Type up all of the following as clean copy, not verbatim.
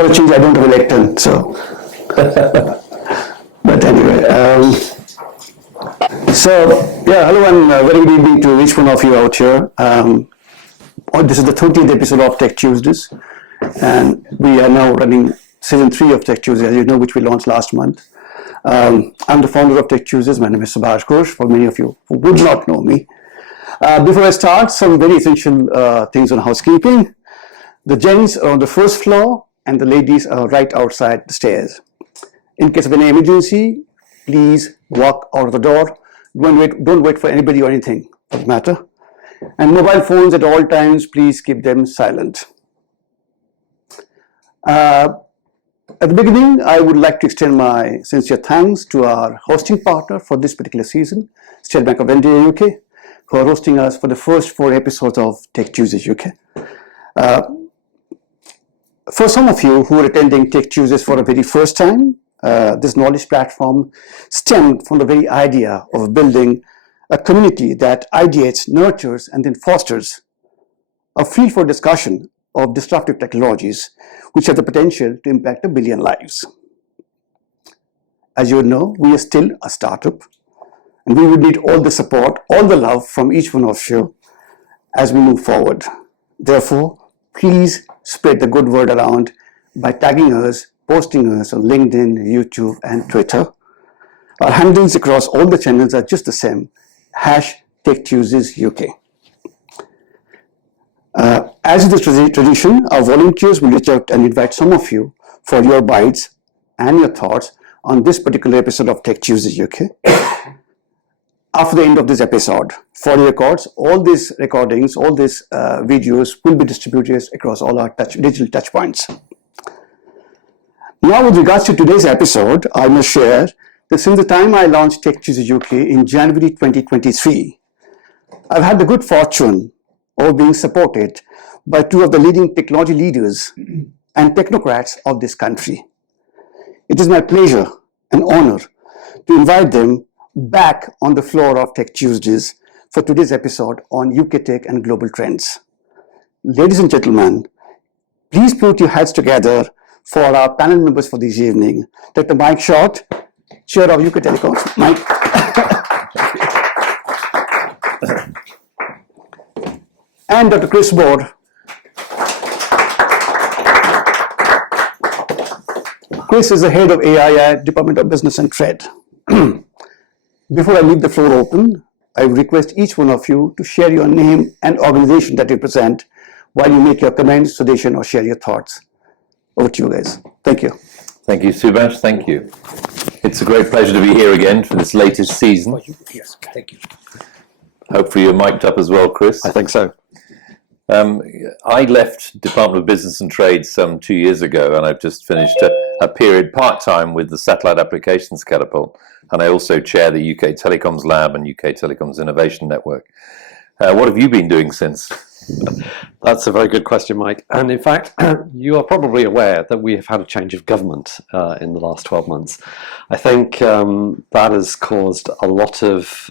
For a change, I don't have a lectern, so. But anyway, hello and very good evening to each one of you out here. This is the 30th episode of Tech Tuesdays, and we are now running season 3 of Tech Tuesdays, as you know, which we launched last month. I'm the founder of Tech Tuesdays. My name is Subhash Ghosh, for many of you who would not know me. Before I start, some very essential things on housekeeping. The gents are on the first floor and the ladies are right outside the stairs. In case of any emergency, please walk out of the door. Don't wait for anybody or anything, doesn't matter. And mobile phones at all times, please keep them silent. At the beginning, I would like to extend my sincere thanks to our hosting partner for this particular season, State Bank of India UK, who are hosting us for the first 4 episodes of Tech Tuesdays UK. For some of you who are attending Tech Tuesdays for the very first time, this knowledge platform stemmed from the very idea of building a community that ideates, nurtures, and then fosters a field for discussion of disruptive technologies which have the potential to impact 1 billion lives. As you know, we are still a startup, and we would need all the support, all the love from each one of you as we move forward. Therefore, please spread the good word around by tagging us, posting us on LinkedIn, YouTube, and Twitter. Our handles across all the channels are just the same, #TechTuesdaysUK. As is the tradition, our volunteers will reach out and invite some of you for your bites and your thoughts on this particular episode of Tech Tuesdays UK. After the end of this episode, for the records, all these recordings, all these videos will be distributed across all our digital touch points. Now, with regards to today's episode, I must share that since the time I launched Tech Tuesdays UK in January 2023, I've had the good fortune of being supported by 2 of the leading technology leaders and technocrats of this country. It is my pleasure and honor to invite them back on the floor of Tech Tuesdays for today's episode on UKTech and GlobalTrends. Ladies and gentlemen, please put your heads together for our panel members for this evening. Dr. Mike Short, Chair of UK Telecoms. Mike. And Dr. Chris Board. Chris is the head of AI at Department of Business and Trade. Before I leave the floor open, I request each one of you to share your name and organization that you represent while you make your comments, suggestions, or share your thoughts. Over to you guys. Thank you. Thank you, Subhash. Thank you. It's a great pleasure to be here again for this latest season. Yes, thank you. Hopefully you're mic'd up as well, Chris. I think so. I left Department of Business and Trade some 2 years ago, and I've just finished a period part-time with the Satellite Applications Catapult, and I also chair the UK Telecoms Lab and UK Telecoms Innovation Network. What have you been doing since? That's a very good question, Mike. And in fact, you are probably aware that we have had a change of government in the last 12 months. I think that has caused a lot of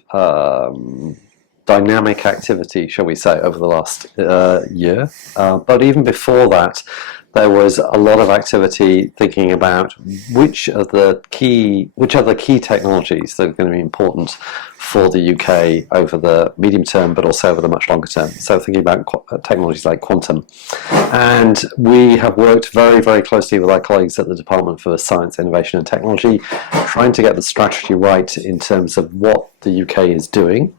dynamic activity, shall we say, over the last year. But even before that, there was a lot of activity thinking about which are the key technologies that are going to be important for the UK over the medium term, but also over the much longer term. So thinking about technologies like quantum. And we have worked very, very closely with our colleagues at the Department for Science, Innovation and Technology, trying to get the strategy right in terms of what the UK is doing.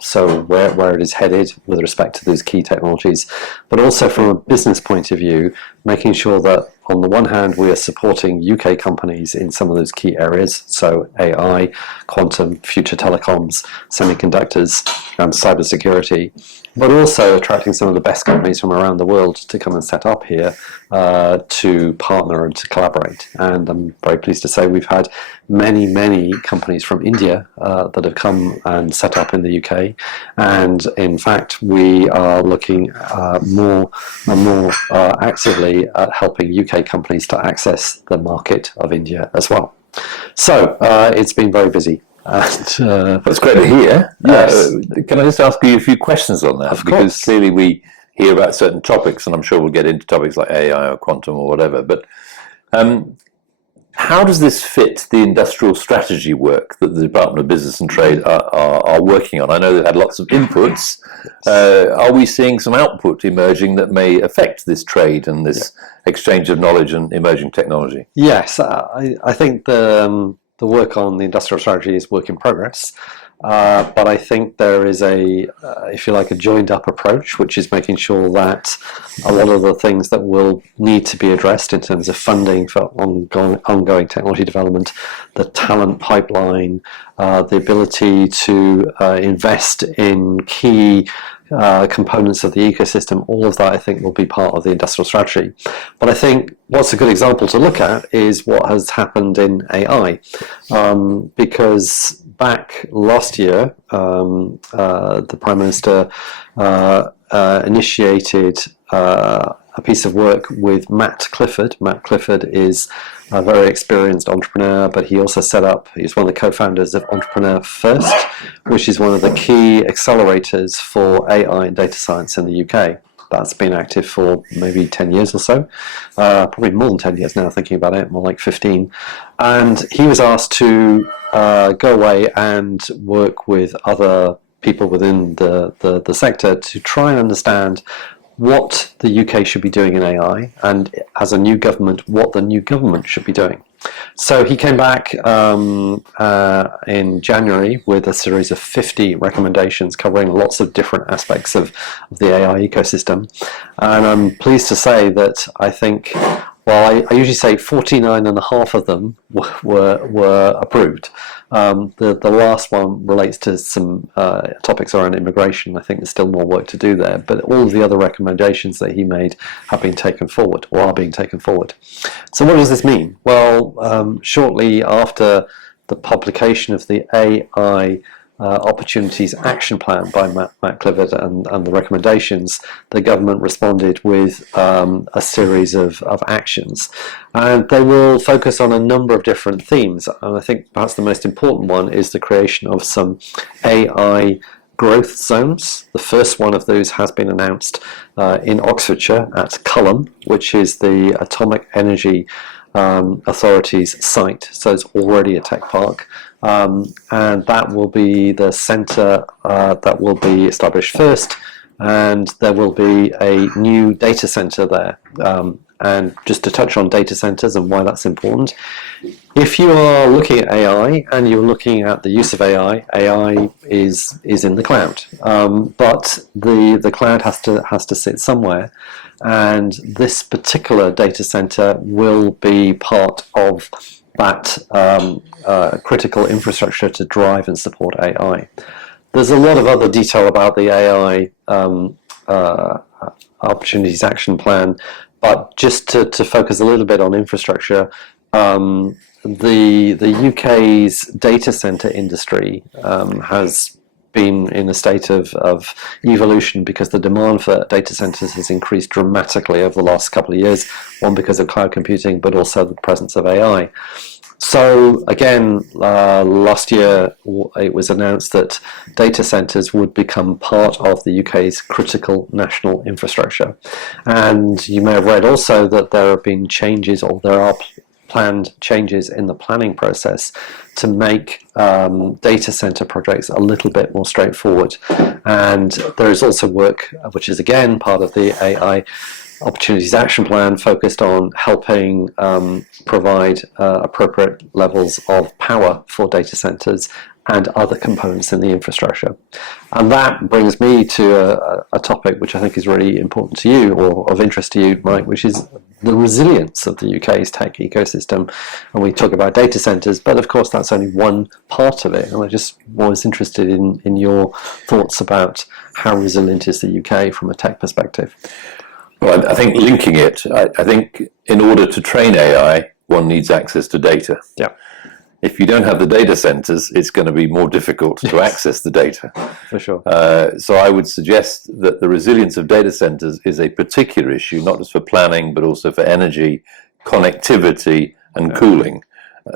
So where it is headed with respect to those key technologies, but also from a business point of view, making sure that on the one hand we are supporting UK companies in some of those key areas, so AI, quantum, future telecoms, semiconductors, and cybersecurity, but also attracting some of the best companies from around the world to come and set up here to partner and to collaborate. And I'm very pleased to say we've had many companies from India that have come and set up in the UK, and in fact we are looking more and more actively at helping UK companies to access the market of India as well. So it's been very busy. That's great to hear. Yes. Can I just ask you a few questions on that? Of because course. clearly hear about certain topics, and I'm sure we'll get into topics like AI or quantum or whatever. But how does this fit the industrial strategy work that the Department of Business and Trade are working on? I know they've had lots of inputs. Are we seeing some output emerging that may affect this trade and this exchange of knowledge and emerging technology? Yes, I think the work on the industrial strategy is work in progress. But I think there is if you like, a joined up approach, which is making sure that a lot of the things that will need to be addressed in terms of funding for ongoing technology development, the talent pipeline, the ability to invest in key components of the ecosystem, all of that I think will be part of the industrial strategy. But I think what's a good example to look at is what has happened in AI, because back last year the Prime Minister initiated a piece of work with Matt Clifford. Matt Clifford is a very experienced entrepreneur, but he's one of the co-founders of Entrepreneur First, which is one of the key accelerators for AI and data science in the UK. That's been active for maybe 10 years or so, probably more than 10 years now, thinking about it, more like 15. And he was asked to go away and work with other people within the sector to try and understand what the UK should be doing in AI, and as a new government, what the new government should be doing. So he came back in January with a series of 50 recommendations covering lots of different aspects of the AI ecosystem. And I'm pleased to say that I think, well, I usually say 49.5 of them were approved. The last one relates to some topics around immigration. I think there's still more work to do there, but all of the other recommendations that he made have been taken forward, or are being taken forward. So what does this mean? Well, shortly after the publication of the AI Opportunities Action Plan by Matt Clifford and the recommendations, the government responded with a series of actions, and they will focus on a number of different themes. And I think perhaps the most important one is the creation of some AI growth zones. The first one of those has been announced in Oxfordshire at Culham, which is the Atomic Energy Authority's site, so it's already a tech park. And that will be the centre that will be established first, and there will be a new data centre there. And just to touch on data centres and why that's important, if you are looking at AI and you're looking at the use of AI, AI is in the cloud, but the cloud has to sit somewhere, and this particular data centre will be part of that critical infrastructure to drive and support AI. There's a lot of other detail about the AI Opportunities Action Plan, but just to focus a little bit on infrastructure, the UK's data centre industry has been in a state of evolution because the demand for data centres has increased dramatically over the last couple of years, one because of cloud computing, but also the presence of AI. So again, last year it was announced that data centres would become part of the UK's critical national infrastructure. And you may have read also that there have been changes, or there are planned changes in the planning process to make data center projects a little bit more straightforward. And there is also work, which is again part of the AI Opportunities Action Plan, focused on helping provide appropriate levels of power for data centers and other components in the infrastructure. And that brings me to a topic which I think is really important to you, or of interest to you, Mike, which is the resilience of the UK's tech ecosystem. And we talk about data centres, but of course that's only one part of it. And I just was interested in your thoughts about how resilient is the UK from a tech perspective. Well, I think linking it, I think in order to train AI, one needs access to data. Yeah. If you don't have the data centers, it's going to be more difficult to access the data. For sure. So I would suggest that the resilience of data centers is a particular issue, not just for planning, but also for energy, connectivity, and cooling.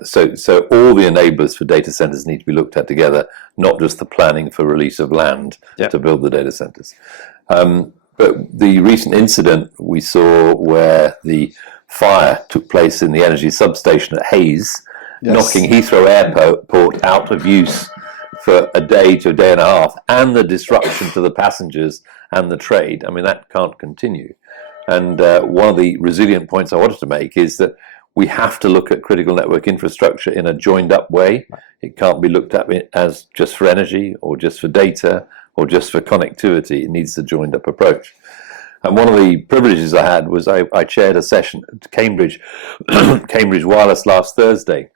So all the enablers for data centers need to be looked at together, not just the planning for release of land to build the data centers. But the recent incident we saw where the fire took place in the energy substation at Hayes, knocking Heathrow Airport out of use for a day to a day and a half, and the disruption to the passengers and the trade, I mean, that can't continue. And one of the resilient points I wanted to make is that we have to look at critical network infrastructure in a joined up way. It can't be looked at as just for energy or just for data or just for connectivity. It needs a joined up approach. And one of the privileges I had was I chaired a session at Cambridge Wireless last Thursday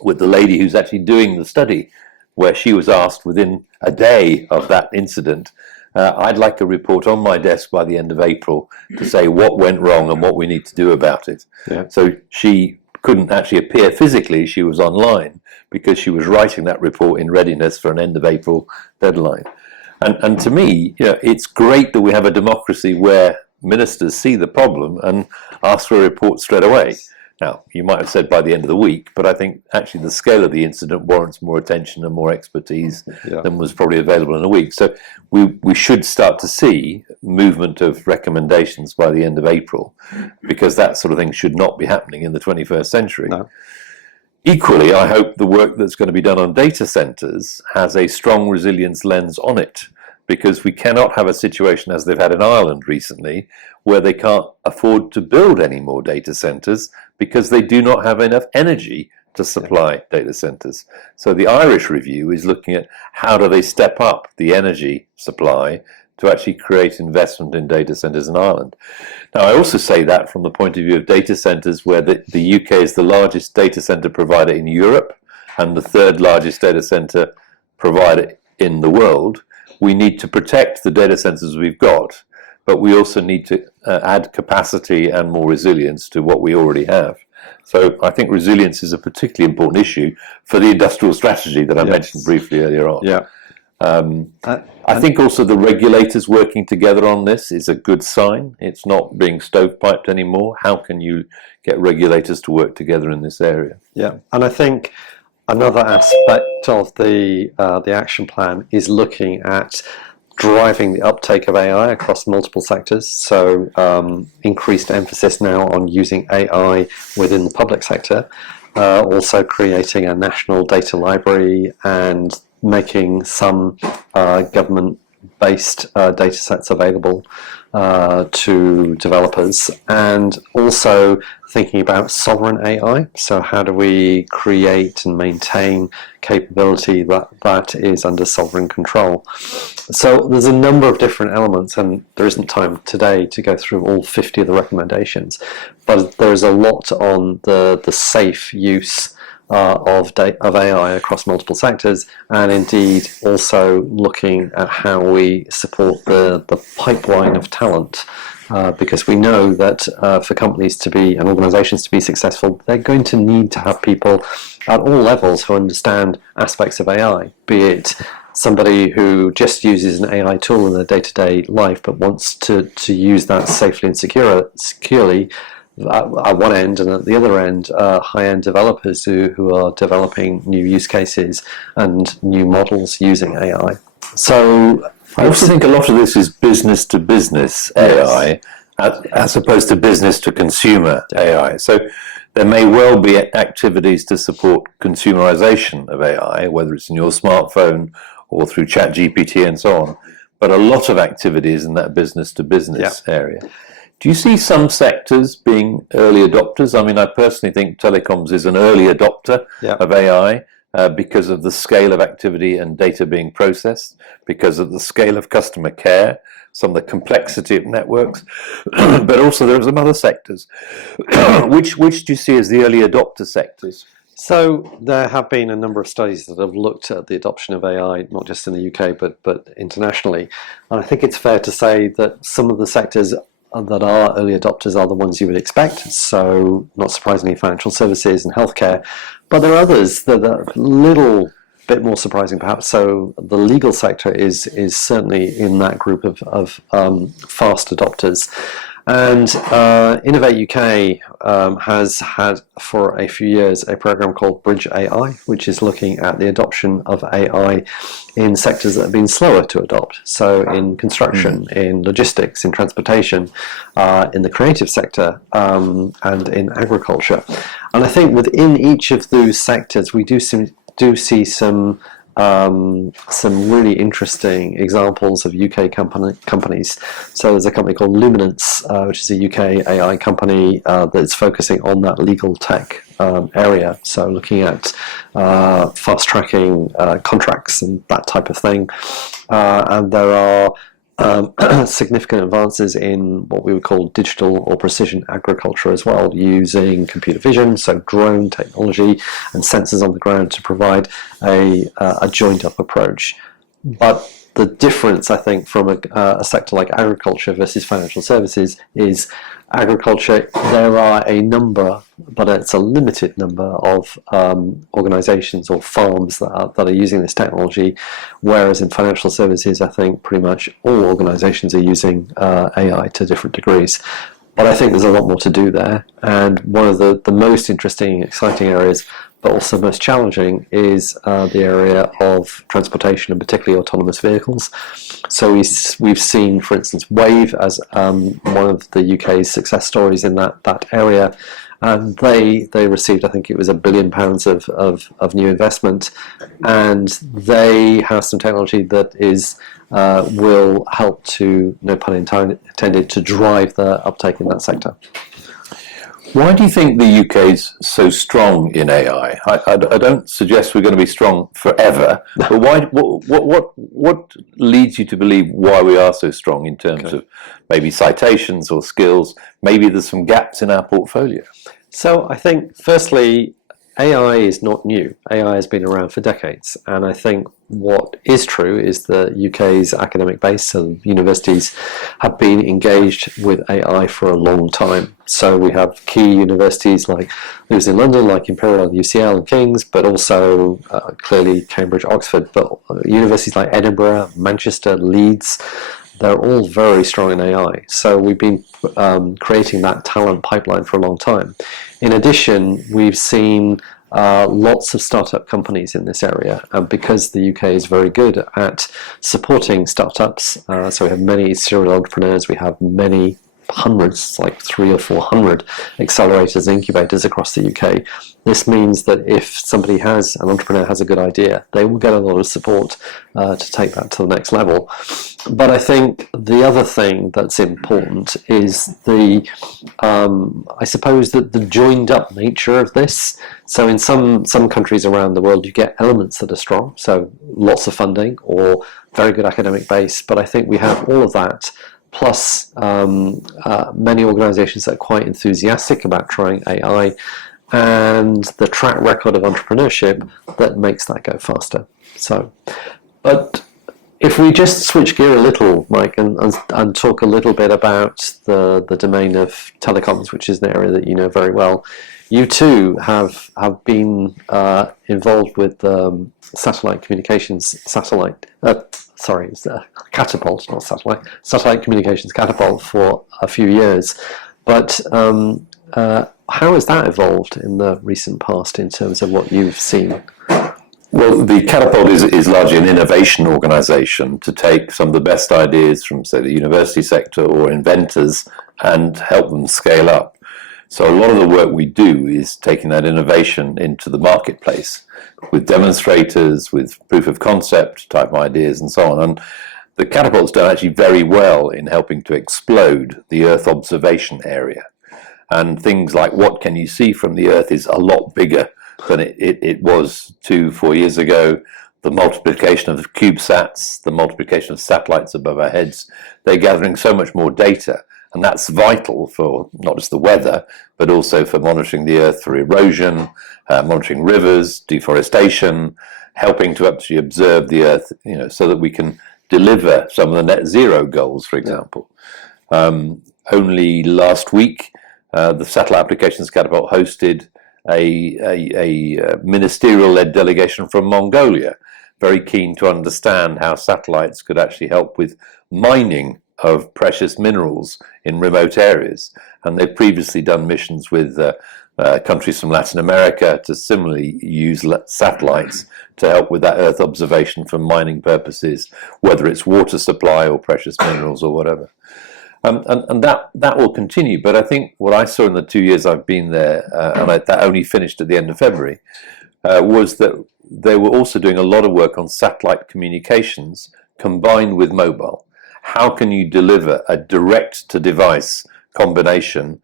with the lady who's actually doing the study, where she was asked within a day of that incident, I'd like a report on my desk by the end of April to say what went wrong and what we need to do about it. Yeah. So she couldn't actually appear physically, she was online, because she was writing that report in readiness for an end of April deadline. And to me, it's great that we have a democracy where ministers see the problem and ask for a report straight away. Now, you might have said by the end of the week, but I think actually the scale of the incident warrants more attention and more expertise than was probably available in a week. So we should start to see movement of recommendations by the end of April, because that sort of thing should not be happening in the 21st century. No. Equally, I hope the work that's going to be done on data centres has a strong resilience lens on it, because we cannot have a situation as they've had in Ireland recently, where they can't afford to build any more data centres because they do not have enough energy to supply data centres. So the Irish review is looking at how do they step up the energy supply to actually create investment in data centres in Ireland. Now, I also say that from the point of view of data centres, where the UK is the largest data centre provider in Europe and the third largest data centre provider in the world. We need to protect the data centres we've got, but we also need to add capacity and more resilience to what we already have. So I think resilience is a particularly important issue for the industrial strategy that I mentioned briefly earlier on. Yeah. I think also the regulators working together on this is a good sign. It's not being stovepiped anymore. How can you get regulators to work together in this area? Yeah, and I think another aspect of the action plan is looking at driving the uptake of AI across multiple sectors. So increased emphasis now on using AI within the public sector, also creating a national data library and making some government-based data sets available to developers, and also thinking about sovereign AI. So how do we create and maintain capability that is under sovereign control? So there's a number of different elements, and there isn't time today to go through all 50 of the recommendations, but there's a lot on the safe use of AI across multiple sectors, and indeed also looking at how we support the pipeline of talent, because we know that for companies to be and organizations to be successful, they're going to need to have people at all levels who understand aspects of AI, be it somebody who just uses an AI tool in their day-to-day life but wants to use that safely and securely at one end, and at the other end, high-end developers who are developing new use cases and new models using AI. So I also think a lot of this is business-to-business AI, as opposed to business-to-consumer AI. So there may well be activities to support consumerization of AI, whether it's in your smartphone or through ChatGPT and so on, but a lot of activities in that business-to-business area. Do you see some sectors being early adopters? I mean, I personally think telecoms is an early adopter of AI because of the scale of activity and data being processed, because of the scale of customer care, some of the complexity of networks, but also there are some other sectors. Which do you see as the early adopter sectors? So there have been a number of studies that have looked at the adoption of AI, not just in the UK, but internationally. And I think it's fair to say that some of the sectors that are early adopters are the ones you would expect, so not surprisingly financial services and healthcare, but there are others that are a little bit more surprising perhaps. So the legal sector is certainly in that group of fast adopters, And Innovate UK has had for a few years a program called Bridge AI, which is looking at the adoption of AI in sectors that have been slower to adopt. So in construction, in logistics, in transportation, in the creative sector, and in agriculture. And I think within each of those sectors, we do see some really interesting examples of UK companies. So there's a company called Luminance, which is a UK AI company that's focusing on that legal tech area. So looking at fast tracking contracts and that type of thing. And there are significant advances in what we would call digital or precision agriculture as well, using computer vision, so drone technology and sensors on the ground to provide a joined-up approach. But the difference, I think, from a sector like agriculture versus financial services is agriculture, there are a number, but it's a limited number of organizations or farms that are using this technology, whereas in financial services, I think pretty much all organizations are using AI to different degrees. But I think there's a lot more to do there, and one of the most interesting, exciting areas, but also most challenging, is the area of transportation, and particularly autonomous vehicles. So we've seen, for instance, Wave as one of the UK's success stories in that area, and they received, I think it was £1 billion of new investment, and they have some technology that will help to, no pun intended, to drive the uptake in that sector. Why do you think the UK is so strong in AI? I don't suggest we're going to be strong forever, but why? What leads you to believe why we are so strong in terms of maybe citations or skills? Maybe there's some gaps in our portfolio. So I think, firstly, AI is not new. AI has been around for decades, and I think what is true is the UK's academic base, so universities, have been engaged with AI for a long time. So we have key universities like those in London, like Imperial, UCL and King's, but also clearly Cambridge, Oxford, but universities like Edinburgh, Manchester, Leeds, they're all very strong in AI. So we've been creating that talent pipeline for a long time. In addition, we've seen lots of startup companies in this area, and because the UK is very good at supporting startups, so we have many serial entrepreneurs, we have many hundreds, like 300 or 400 accelerators and incubators across the UK. This means that if an entrepreneur has a good idea, they will get a lot of support to take that to the next level. But I think the other thing that's important is I suppose that the joined up nature of this. So in some countries around the world, you get elements that are strong, so lots of funding or very good academic base, but I think we have all of that, plus many organizations that are quite enthusiastic about trying AI, and the track record of entrepreneurship that makes that go faster. So, but if we just switch gear a little, Mike, and talk a little bit about the domain of telecoms, which is an area that you know very well, you too have been involved with satellite communications, catapult, not satellite communications catapult for a few years. But how has that evolved in the recent past in terms of what you've seen? Well, the Catapult is largely an innovation organisation to take some of the best ideas from, say, the university sector or inventors and help them scale up. So a lot of the work we do is taking that innovation into the marketplace with demonstrators, with proof of concept type ideas and so on. And the Catapult's done actually very well in helping to explode the Earth observation area. And things like what can you see from the Earth is a lot bigger than it was 2-4 years ago. The multiplication of CubeSats, the multiplication of satellites above our heads, they're gathering so much more data. And that's vital for not just the weather, but also for monitoring the Earth for erosion, monitoring rivers, deforestation, helping to actually observe the Earth, so that we can deliver some of the net zero goals, for example. Only last week, the Satellite Applications Catapult hosted a ministerial-led delegation from Mongolia, very keen to understand how satellites could actually help with mining of precious minerals in remote areas. And they've previously done missions with countries from Latin America to similarly use satellites to help with that Earth observation for mining purposes, whether it's water supply or precious minerals or whatever. And that will continue. But I think what I saw in the 2 years I've been there, that only finished at the end of February, was that they were also doing a lot of work on satellite communications combined with mobile. How can you deliver a direct-to-device combination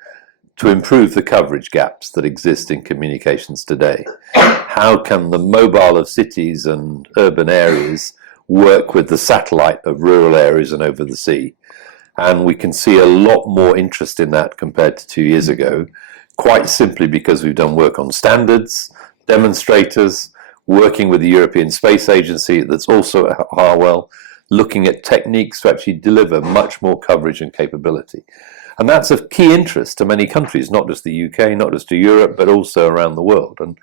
to improve the coverage gaps that exist in communications today? How can the mobile of cities and urban areas work with the satellite of rural areas and over the sea? And we can see a lot more interest in that compared to 2 years ago, quite simply because we've done work on standards, demonstrators, working with the European Space Agency that's also at Harwell, looking at techniques to actually deliver much more coverage and capability. And that's of key interest to many countries, not just the UK, not just to Europe, but also around the world. And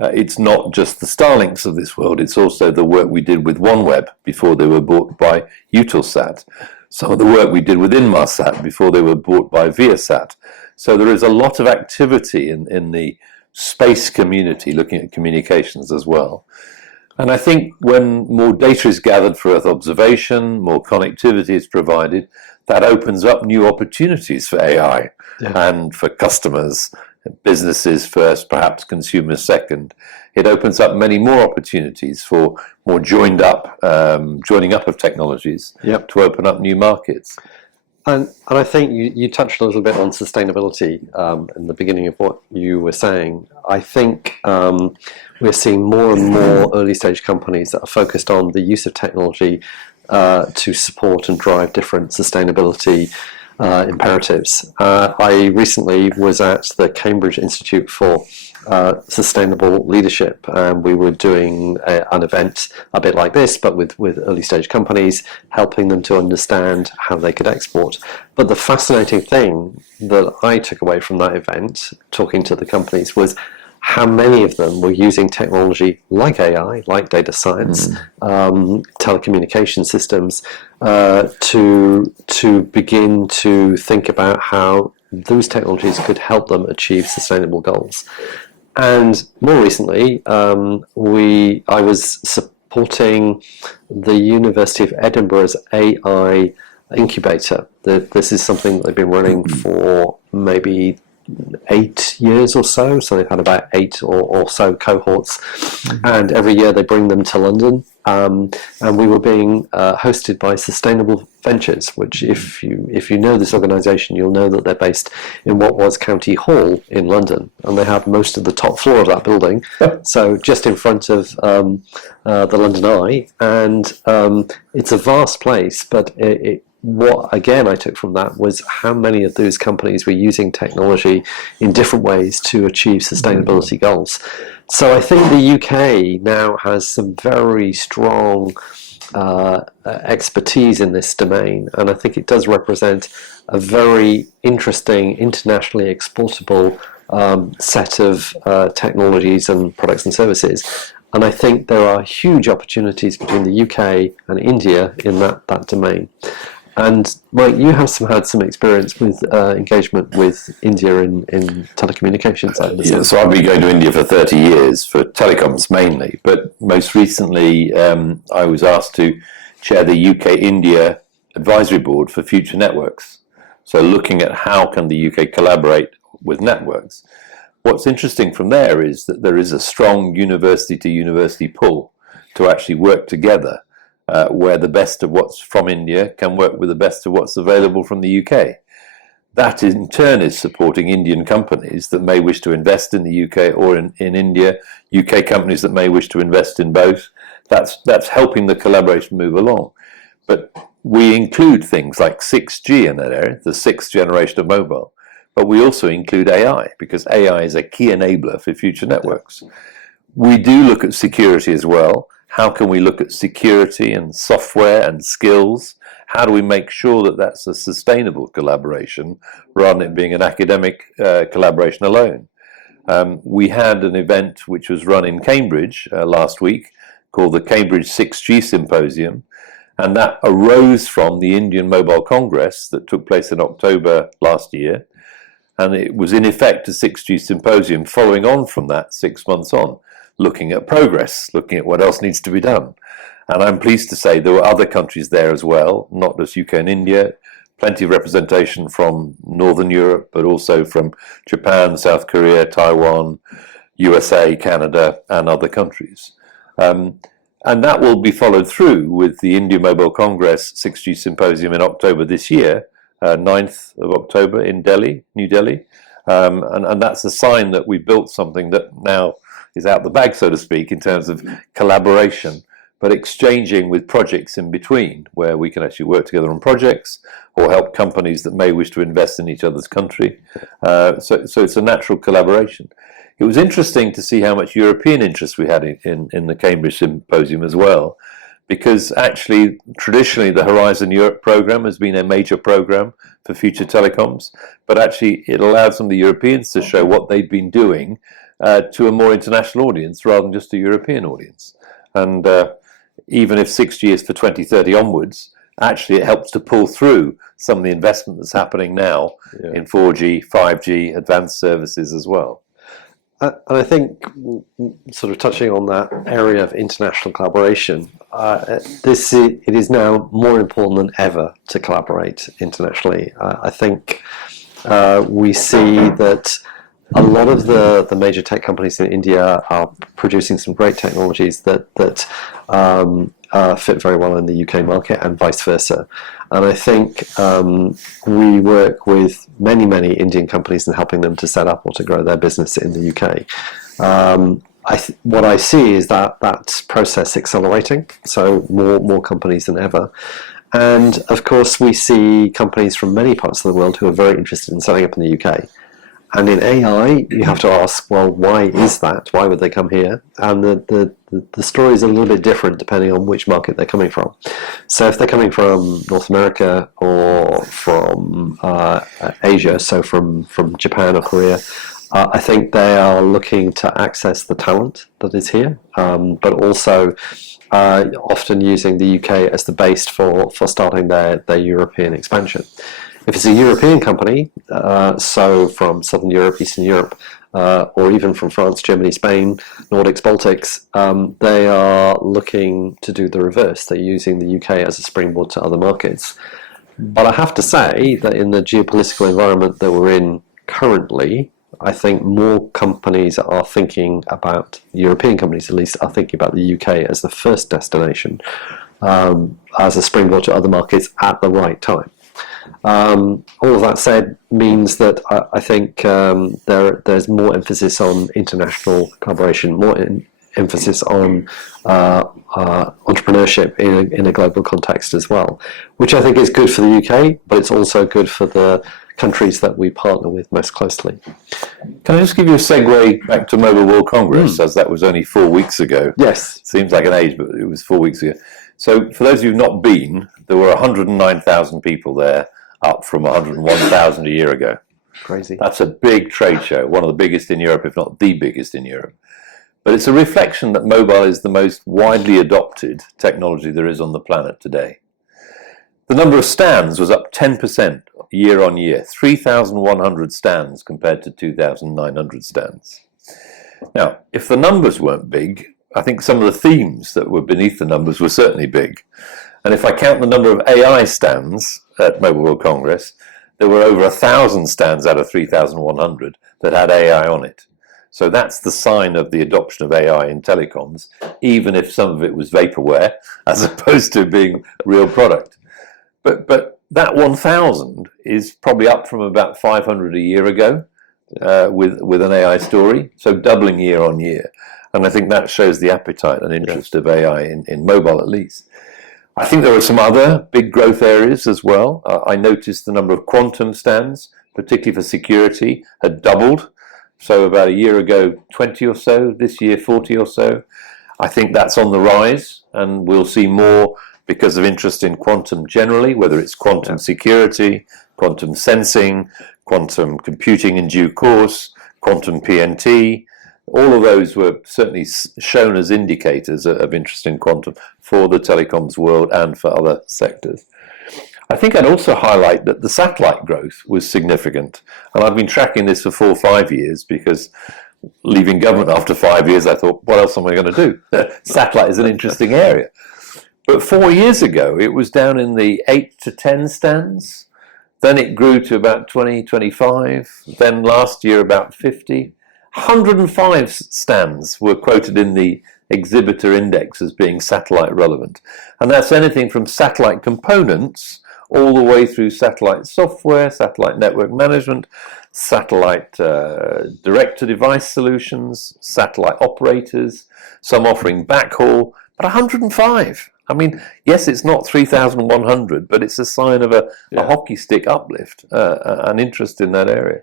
it's not just the Starlinks of this world, it's also the work we did with OneWeb before they were bought by Eutelsat. Some of the work we did with Inmarsat before they were bought by Viasat. So there is a lot of activity in the space community looking at communications as well. And I think when more data is gathered for Earth observation, more connectivity is provided, that opens up new opportunities for AI and for customers, businesses first, perhaps consumers second. It opens up many more opportunities for more joining up of technologies to open up new markets. And I think you touched a little bit on sustainability in the beginning of what you were saying. I think we're seeing more and more early stage companies that are focused on the use of technology to support and drive different sustainability imperatives. I recently was at the Cambridge Institute for Sustainable Leadership, and we were doing an event a bit like this, but with early stage companies, helping them to understand how they could export. But the fascinating thing that I took away from that event, talking to the companies, was how many of them were using technology like AI, like data science, telecommunication systems, to begin to think about how those technologies could help them achieve sustainable goals. And more recently, I was supporting the University of Edinburgh's AI incubator. This is something that they've been running for maybe 8 years or so. So they've had about 8 or so cohorts, and every year they bring them to London. And we were being hosted by Sustainable Ventures, which if you know this organisation, you'll know that they're based in what was County Hall in London, and they have most of the top floor of that building, so just in front of the London Eye, and it's a vast place, but what again I took from that was how many of those companies were using technology in different ways to achieve sustainability goals. So I think the UK now has some very strong expertise in this domain, and I think it does represent a very interesting, internationally exportable set of technologies and products and services. And I think there are huge opportunities between the UK and India in that domain. And Mike, you have had some experience with engagement with India in telecommunications. So I've been going to India for 30 years, for telecoms mainly, but most recently I was asked to chair the UK-India Advisory Board for Future Networks. So looking at how can the UK collaborate with networks. What's interesting from there is that there is a strong university-to-university pull to actually work together, where the best of what's from India can work with the best of what's available from the UK. That in turn is supporting Indian companies that may wish to invest in the UK or in India, UK companies that may wish to invest in both. That's helping the collaboration move along. But we include things like 6G in that area, the 6th generation of mobile. But we also include AI, because AI is a key enabler for future networks. We do look at security as well. How can we look at security and software and skills? How do we make sure that that's a sustainable collaboration rather than it being an academic collaboration alone? We had an event which was run in Cambridge last week called the Cambridge 6G Symposium, And that arose from the Indian Mobile Congress that took place in October last year. And it was in effect a 6G symposium following on from that 6 months on, looking at progress, looking at what else needs to be done. And I'm pleased to say there were other countries there as well, not just UK and India, plenty of representation from Northern Europe, but also from Japan, South Korea, Taiwan, USA, Canada, and other countries. And that will be followed through with the India Mobile Congress 6G Symposium in October this year, 9th of October in Delhi, New Delhi. And that's a sign that we built something that now is out the bag, so to speak, in terms of collaboration, but exchanging with projects in between, where we can actually work together on projects or help companies that may wish to invest in each other's country. So it's a natural collaboration. It was interesting to see how much European interest we had in the Cambridge Symposium as well, because actually, traditionally, the Horizon Europe program has been a major program for future telecoms, but actually it allowed some of the Europeans to show what they'd been doing to a more international audience rather than just a European audience. And even if 6G is for 2030 onwards, actually it helps to pull through some of the investment that's happening now in 4G, 5G, advanced services as well. And I think, sort of touching on that area of international collaboration, it is now more important than ever to collaborate internationally. I think we see that a lot of the major tech companies in India are producing some great technologies that fit very well in the UK market and vice versa. And I think we work with many Indian companies in helping them to set up or to grow their business in the UK. What I see is that process accelerating, so more companies than ever. And of course, we see companies from many parts of the world who are very interested in setting up in the UK. And in AI, you have to ask, well, why is that? Why would they come here? And the story is a little bit different depending on which market they're coming from. So if they're coming from North America or from Asia, so from Japan or Korea, I think they are looking to access the talent that is here, but also often using the UK as the base for starting their European expansion. If it's a European company, so from Southern Europe, Eastern Europe, or even from France, Germany, Spain, Nordics, Baltics, they are looking to do the reverse. They're using the UK as a springboard to other markets. But I have to say that in the geopolitical environment that we're in currently, I think more companies are thinking about, European companies at least, are thinking about the UK as the first destination, as a springboard to other markets at the right time. All of that said means that I think there's more emphasis on international collaboration, more emphasis on entrepreneurship in a global context as well, which I think is good for the UK, but it's also good for the countries that we partner with most closely. Can I just give you a segue back to Mobile World Congress, as that was only 4 weeks ago? Yes. Seems like an age, but it was 4 weeks ago. So for those of you who've not been, there were 109,000 people there, up from 101,000 a year ago. Crazy. That's a big trade show, one of the biggest in Europe, if not the biggest in Europe. But it's a reflection that mobile is the most widely adopted technology there is on the planet today. The number of stands was up 10% year on year, 3,100 stands compared to 2,900 stands. Now, if the numbers weren't big, I think some of the themes that were beneath the numbers were certainly big. And if I count the number of AI stands at Mobile World Congress, there were over 1,000 stands out of 3,100 that had AI on it. So that's the sign of the adoption of AI in telecoms, even if some of it was vaporware, as opposed to being real product. But that 1,000 is probably up from about 500 a year ago with an AI story, so doubling year on year. And I think that shows the appetite and interest of AI in mobile at least. I think there are some other big growth areas as well. I noticed the number of quantum stands, particularly for security, had doubled. So about a year ago, 20 or so, this year 40 or so. I think that's on the rise, and we'll see more because of interest in quantum generally, whether it's quantum security, quantum sensing, quantum computing in due course, quantum PNT. all of those were certainly shown as indicators of interest in quantum for the telecoms world and for other sectors. I think I'd also highlight that the satellite growth was significant. And I've been tracking this for 4 or 5 years because leaving government after 5 years, I thought, what else am I going to do? Satellite is an interesting area. But 4 years ago, it was down in the 8 to 10 stands. Then it grew to about 20, 25. Then last year, about 50. 105 stands were quoted in the exhibitor index as being satellite relevant. And that's anything from satellite components all the way through satellite software, satellite network management, satellite direct-to-device solutions, satellite operators, some offering backhaul, but 105. I mean, yes, it's not 3,100, but it's a sign of a hockey stick uplift, an interest in that area.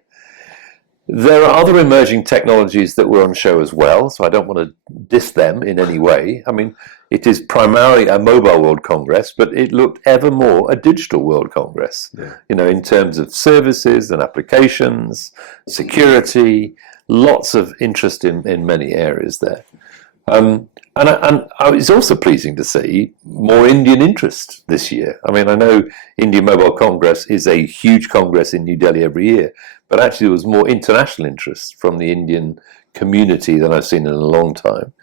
There are other emerging technologies that were on show as well, so I don't want to diss them in any way. I mean, it is primarily a Mobile World Congress, but it looked ever more a Digital World Congress, you know, in terms of services and applications, security, lots of interest in many areas there. And it's also pleasing to see more Indian interest this year. I mean, I know India Mobile Congress is a huge congress in New Delhi every year, but actually there was more international interest from the Indian community than I've seen in a long time.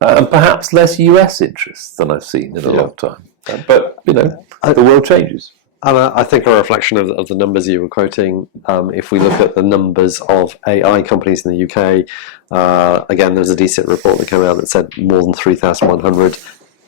And perhaps less US interest than I've seen in a long time. But, you know, the world changes. And I think a reflection of the numbers you were quoting, if we look at the numbers of AI companies in the UK, again, there's a DCIT report that came out that said more than 3,100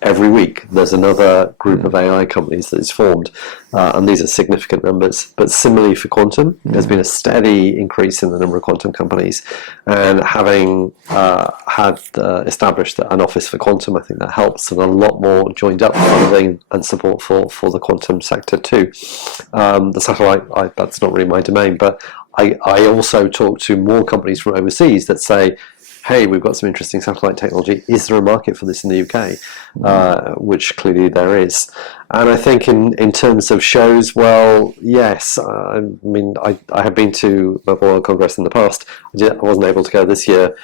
every week. There's another group of AI companies that is formed, and these are significant numbers. But similarly for quantum, there's been a steady increase in the number of quantum companies, and having had established an office for quantum, I think that helps, and a lot more joined up funding and support for the quantum sector too. The satellite, that's not really my domain, but I also talk to more companies from overseas that say, hey, we've got some interesting satellite technology. Is there a market for this in the UK? Which clearly there is. And I think in terms of shows, well, yes. I mean, I have been to Mobile World Congress in the past. I wasn't able to go this year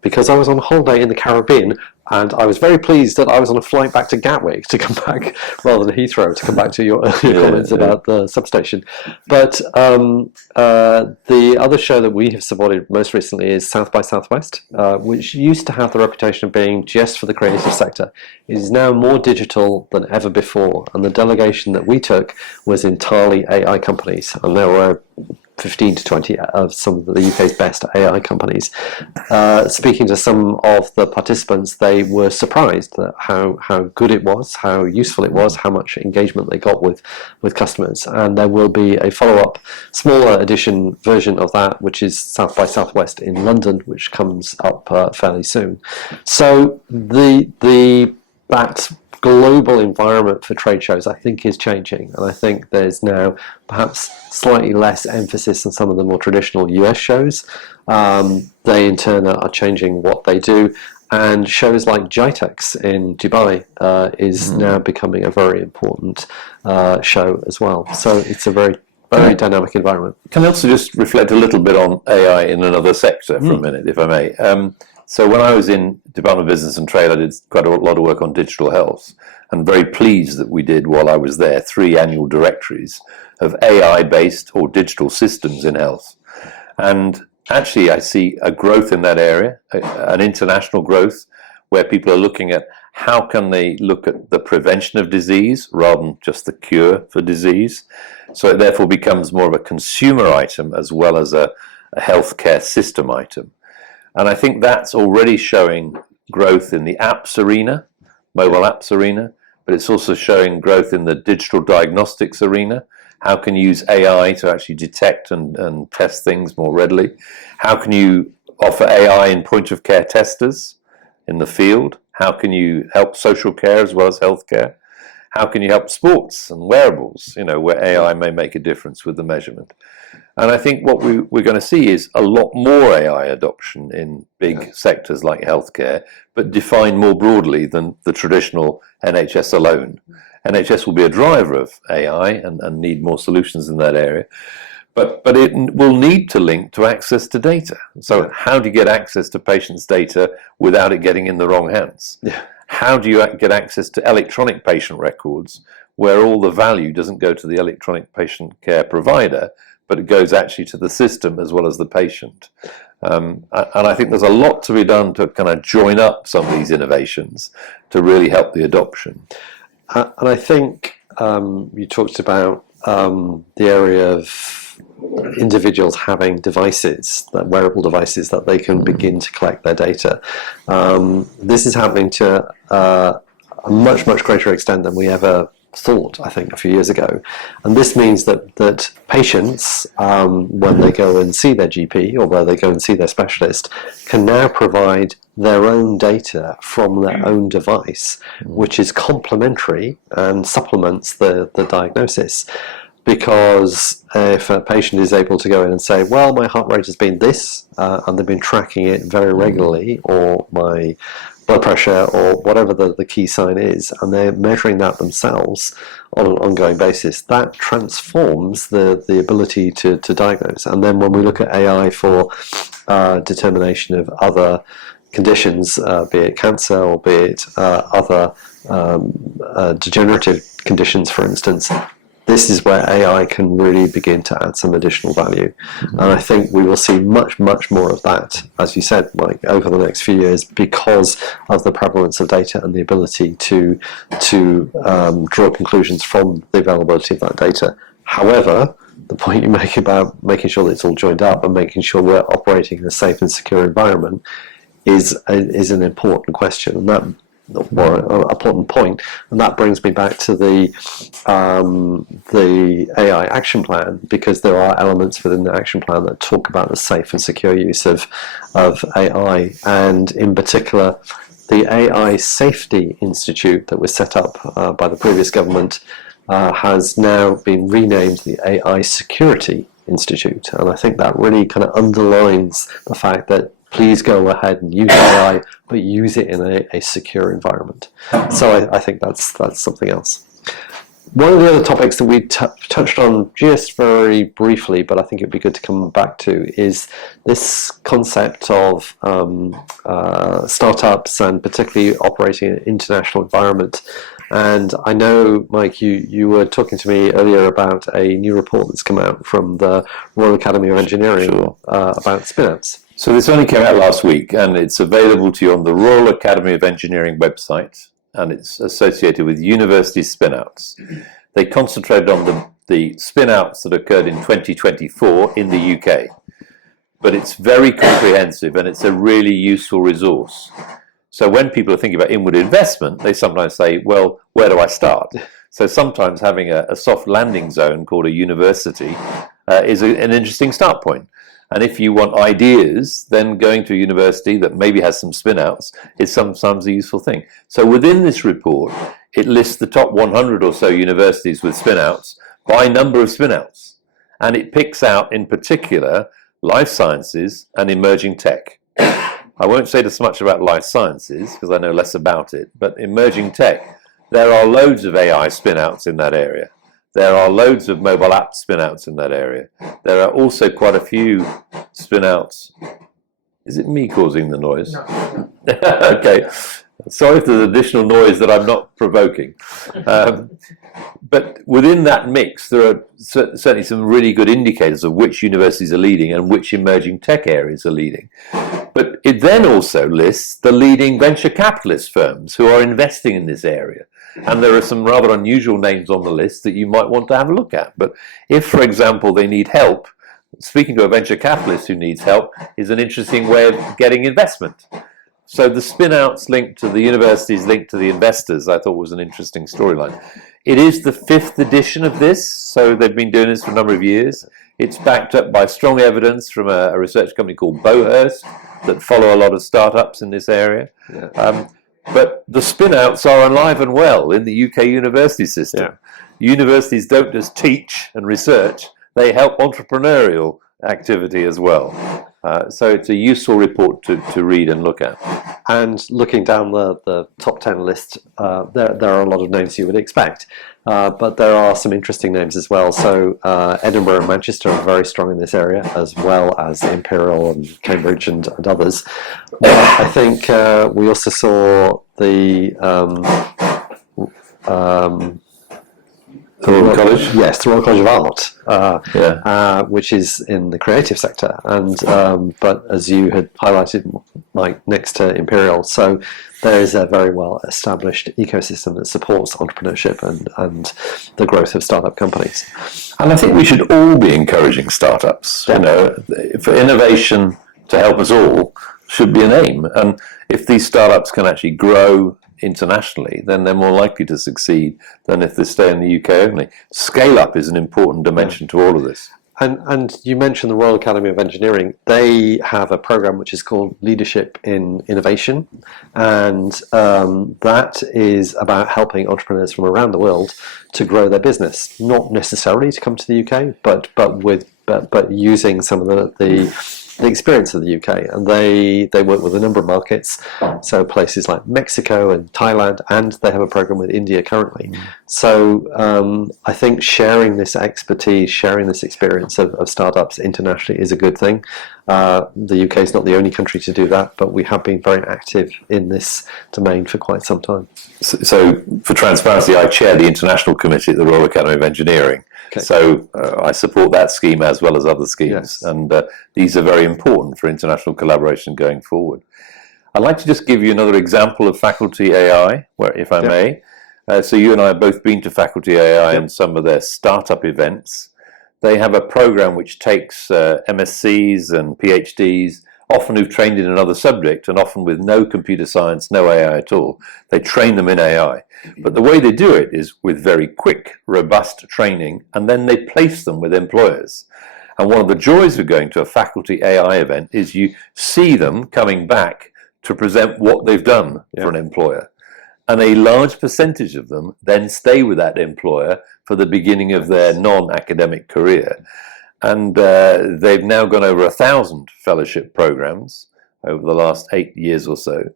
because I was on holiday in the Caribbean, and I was very pleased that I was on a flight back to Gatwick to come back, rather than Heathrow, to come back to your comments about the substation. But the other show that we have supported most recently is South by Southwest, which used to have the reputation of being just for the creative sector. It is now more digital than ever before, and the delegation that we took was entirely AI companies, and there were 15 to 20 of some of the UK's best AI companies. Speaking to some of the participants, they were surprised at how good it was, how useful it was, how much engagement they got with customers. And there will be a follow-up, smaller edition version of that, which is South by Southwest in London, which comes up fairly soon. So that global environment for trade shows, I think, is changing, and I think there's now perhaps slightly less emphasis on some of the more traditional US shows. They in turn are changing what they do, and shows like GITEX in Dubai is now becoming a very important show as well. So it's a very dynamic environment. Can I also just reflect a little bit on AI in another sector for a minute, if I may? So when I was in Department of Business and Trade, I did quite a lot of work on digital health, and very pleased that we did, while I was there, 3 annual directories of AI-based or digital systems in health. And actually, I see a growth in that area, an international growth, where people are looking at how can they look at the prevention of disease rather than just the cure for disease. So it therefore becomes more of a consumer item as well as a healthcare system item. And I think that's already showing growth in the apps arena, mobile apps arena, but it's also showing growth in the digital diagnostics arena. How can you use AI to actually detect and test things more readily? How can you offer AI in point-of-care testers in the field? How can you help social care as well as healthcare? How can you help sports and wearables, you know, where AI may make a difference with the measurement? And I think what we're going to see is a lot more AI adoption in big sectors like healthcare, but defined more broadly than the traditional NHS alone. NHS will be a driver of AI and need more solutions in that area. But it will need to link to access to data. So how do you get access to patients' data without it getting in the wrong hands? Yeah. How do you get access to electronic patient records where all the value doesn't go to the electronic patient care provider, but it goes actually to the system as well as the patient? And I think there's a lot to be done to kind of join up some of these innovations to really help the adoption. And I think you talked about the area of individuals having devices, wearable devices, that they can begin to collect their data. This is happening to a much, much greater extent than we ever thought, I think, a few years ago. And this means that patients, when they go and see their GP or where they go and see their specialist, can now provide their own data from their own device, which is complementary and supplements the diagnosis. Because if a patient is able to go in and say, well, my heart rate has been this, and they've been tracking it very regularly, or my blood pressure, or whatever the key sign is, and they're measuring that themselves on an ongoing basis, that transforms the ability to diagnose. And then when we look at AI for determination of other conditions, be it cancer or be it other degenerative conditions, for instance, this is where AI can really begin to add some additional value. And I think we will see much, much more of that, as you said, Mike, over the next few years, because of the prevalence of data and the ability to draw conclusions from the availability of that data. However, the point you make about making sure that it's all joined up and making sure we're operating in a safe and secure environment is an important question, and that, or an important point, and that brings me back to the AI action plan, because there are elements within the action plan that talk about the safe and secure use of AI, and in particular the AI Safety Institute that was set up by the previous government has now been renamed the AI Security Institute, and I think that really kind of underlines the fact that please go ahead and use AI, but use it in a secure environment. So I think that's something else. One of the other topics that we touched on just very briefly, but I think it'd be good to come back to, is this concept of startups, and particularly operating in an international environment. And I know, Mike, you were talking to me earlier about a new report that's come out from the Royal Academy of Engineering about Spinouts. So this only came out last week, and it's available to you on the Royal Academy of Engineering website, and it's associated with university spinouts. They concentrated on the spinouts that occurred in 2024 in the UK. But it's very comprehensive, and it's a really useful resource. So when people are thinking about inward investment, they sometimes say, well, where do I start? So sometimes having a soft landing zone called a university is an interesting start point. And if you want ideas, then going to a university that maybe has some spinouts is sometimes a useful thing. So within this report, it lists the top 100 or so universities with spinouts by number of spinouts. And it picks out, in particular, life sciences and emerging tech. I won't say this much about life sciences because I know less about it, but emerging tech, there are loads of AI spinouts in that area. There are loads of mobile app spinouts in that area. There are also quite a few spinouts. Is it me causing the noise? No. Okay. Sorry if there's additional noise that I'm not provoking. But within that mix, there are certainly some really good indicators of which universities are leading and which emerging tech areas are leading. But it then also lists the leading venture capitalist firms who are investing in this area. And there are some rather unusual names on the list that you might want to have a look at. But if, for example, they need help, speaking to a venture capitalist who needs help is an interesting way of getting investment. So the spinouts linked to the universities, linked to the investors, I thought was an interesting storyline. It is the 5th edition of this, so they've been doing this for a number of years. It's backed up by strong evidence from a research company called Bohurst that follow a lot of startups in this area. Yeah. But the spinouts are alive and well in the UK university system. Yeah. Universities don't just teach and research, they help entrepreneurial activity as well. So it's a useful report to read and look at. And looking down the top 10 list, there are a lot of names you would expect, but there are some interesting names as well. So Edinburgh and Manchester are very strong in this area, as well as Imperial and Cambridge and others. I think we also saw the Royal College? Yes, the Royal College of Art, which is in the creative sector, and but as you had highlighted, like next to Imperial, so there is a very well established ecosystem that supports entrepreneurship and the growth of startup companies. And I think we should all be encouraging startups. You know, for innovation to help us all should be an aim. And if these startups can actually grow internationally, then they're more likely to succeed than if they stay in the UK only. Scale up is an important dimension to all of this. And you mentioned the Royal Academy of Engineering. They have a program which is called Leadership in Innovation, and that is about helping entrepreneurs from around the world to grow their business. Not necessarily to come to the UK, but using some of the experience of the UK, and they work with a number of markets, so places like Mexico and Thailand, and they have a program with India currently. So I think sharing this expertise, sharing this experience of startups internationally is a good thing. The UK is not the only country to do that, but we have been very active in this domain for quite some time. So for transparency, I chair the International Committee at the Royal Academy of Engineering. Okay. So I support that scheme as well as other schemes, and these are very important for international collaboration going forward. I'd like to just give you another example of Faculty AI, where, if I may. So you and I have both been to Faculty AI and some of their startup events. They have a program which takes MScs and PhDs, often who've trained in another subject, and often with no computer science, no AI at all. They train them in AI. But the way they do it is with very quick, robust training, and then they place them with employers. And one of the joys of going to a Faculty AI event is you see them coming back to present what they've done for an employer. And a large percentage of them then stay with that employer for the beginning of their non-academic career. And they've now gone over 1,000 fellowship programs over the last 8 years or so.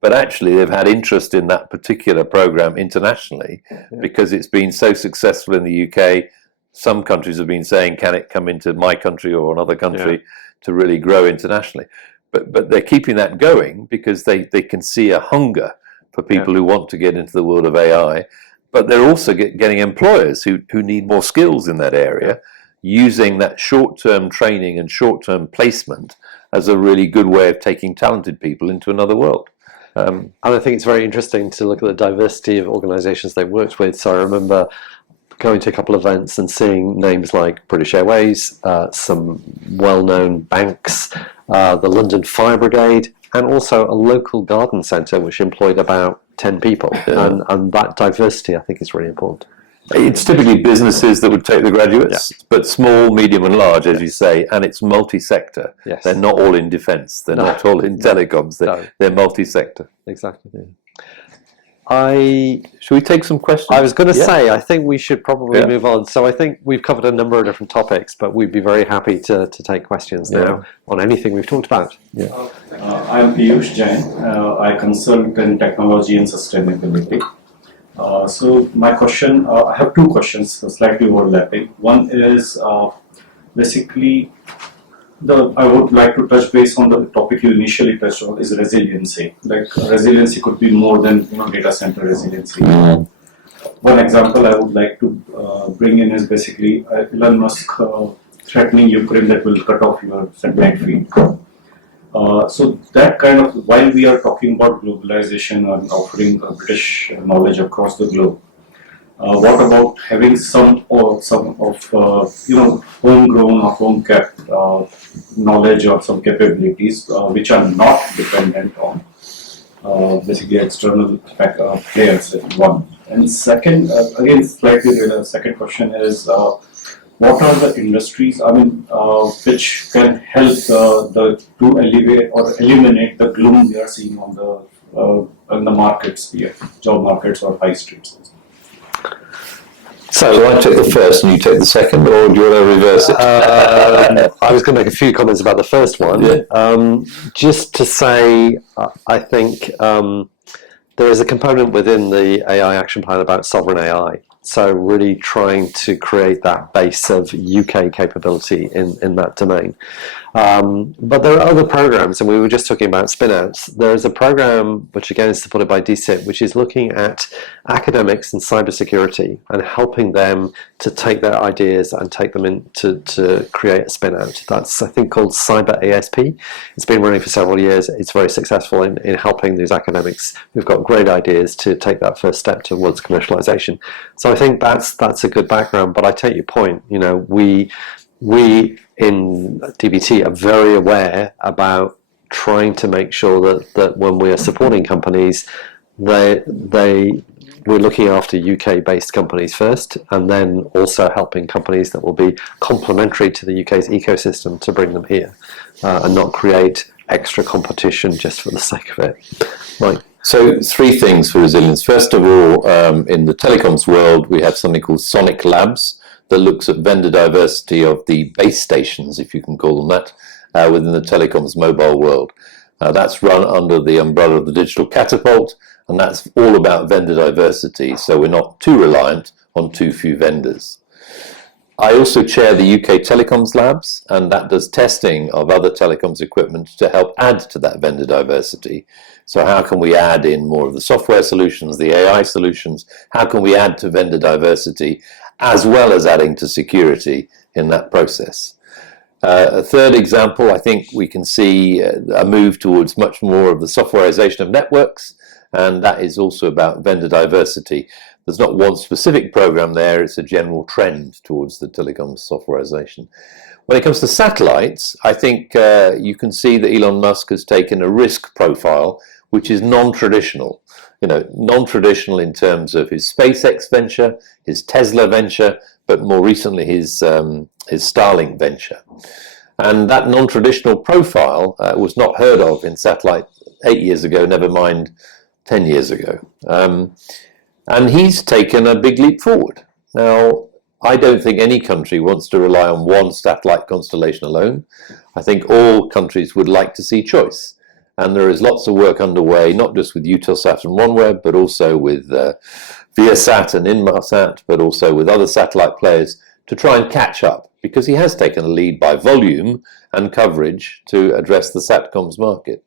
But actually, they've had interest in that particular program internationally because it's been so successful in the UK. Some countries have been saying, can it come into my country or another country to really grow internationally? But they're keeping that going because they can see a hunger for people who want to get into the world of AI. But they're also getting employers who need more skills in that area, using that short-term training and short-term placement as a really good way of taking talented people into another world. And I think it's very interesting to look at the diversity of organisations they've worked with. So I remember going to a couple of events and seeing names like British Airways, some well-known banks, the London Fire Brigade, and also a local garden centre which employed about 10 people. And that diversity, I think, is really important. It's typically businesses that would take the graduates, but small, medium and large, as you say, and it's multi-sector. They're not all in defence, they're not all in telecoms, they're multi-sector. Exactly. Should we take some questions? I was going to say, I think we should probably move on. So I think we've covered a number of different topics, but we'd be very happy to take questions now on anything we've talked about. I'm Piyush Jain. I consult in technology and sustainability. So my question, I have two questions, slightly overlapping. One is basically, I would like to touch base on the topic you initially touched on, is resiliency. Like resiliency could be more than data center resiliency. One example I would like to bring in is basically Elon Musk threatening Ukraine that will cut off your satellite feed. So that kind of, while we are talking about globalization and offering British knowledge across the globe, what about having some of homegrown or home kept knowledge or some capabilities which are not dependent on basically external players? One, and second, again slightly related. Second question is, what are the industries, which can help to alleviate or eliminate the gloom we are seeing on the markets here, job markets or high streets? So I take the first and you take the second, or do you want to reverse it? I was going to make a few comments about the first one. Yeah. Just to say, I think there is a component within the AI action plan about sovereign AI. So really trying to create that base of UK capability in that domain. But there are other programs, and we were just talking about Spinouts. There is a program, which again is supported by DCIP, which is looking at academics and cybersecurity and helping them to take their ideas and take them in to create a spinout. That's, I think, called Cyber ASP. It's been running for several years. It's very successful in helping these academics who've got great ideas to take that first step towards commercialization. So I think that's a good background, but I take your point. You know, we in DBT are very aware about trying to make sure that when we are supporting companies, we're looking after UK-based companies first, and then also helping companies that will be complementary to the UK's ecosystem to bring them here, and not create extra competition just for the sake of it. Right. So 3 things for resilience. First of all, in the telecoms world, we have something called Sonic Labs that looks at vendor diversity of the base stations, if you can call them that, within the telecoms mobile world. That's run under the umbrella of the Digital Catapult, and that's all about vendor diversity, so we're not too reliant on too few vendors. I also chair the UK Telecoms Labs, and that does testing of other telecoms equipment to help add to that vendor diversity. So how can we add in more of the software solutions, the AI solutions? How can we add to vendor diversity as well as adding to security in that process? A third example, I think we can see a move towards much more of the softwarization of networks, and that is also about vendor diversity. There's not one specific program there, it's a general trend towards the telecom softwarization. When it comes to satellites, I think you can see that Elon Musk has taken a risk profile which is non-traditional. You know, non-traditional in terms of his SpaceX venture, his Tesla venture, but more recently his Starlink venture. And that non-traditional profile was not heard of in satellite 8 years ago, never mind 10 years ago. And he's taken a big leap forward. Now, I don't think any country wants to rely on one satellite constellation alone. I think all countries would like to see choice. And there is lots of work underway, not just with Eutelsat and OneWeb, but also with Viasat and Inmarsat, but also with other satellite players to try and catch up, because he has taken a lead by volume and coverage to address the SATCOMs market.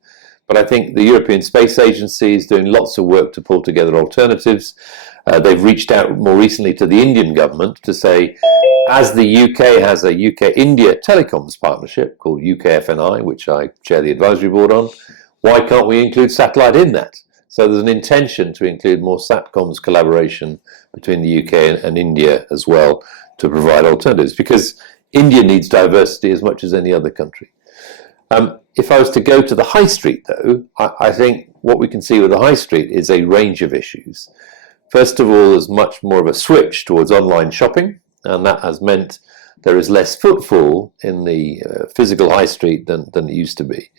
But I think the European Space Agency is doing lots of work to pull together alternatives. They've reached out more recently to the Indian government to say, as the UK has a UK-India telecoms partnership called UKFNI, which I chair the advisory board on, why can't we include satellite in that? So there's an intention to include more SATCOMs collaboration between the UK and India as well to provide alternatives, because India needs diversity as much as any other country. If I was to go to the high street, though, I think what we can see with the high street is a range of issues. First of all, there's much more of a switch towards online shopping, and that has meant there is less footfall in the physical high street than it used to be.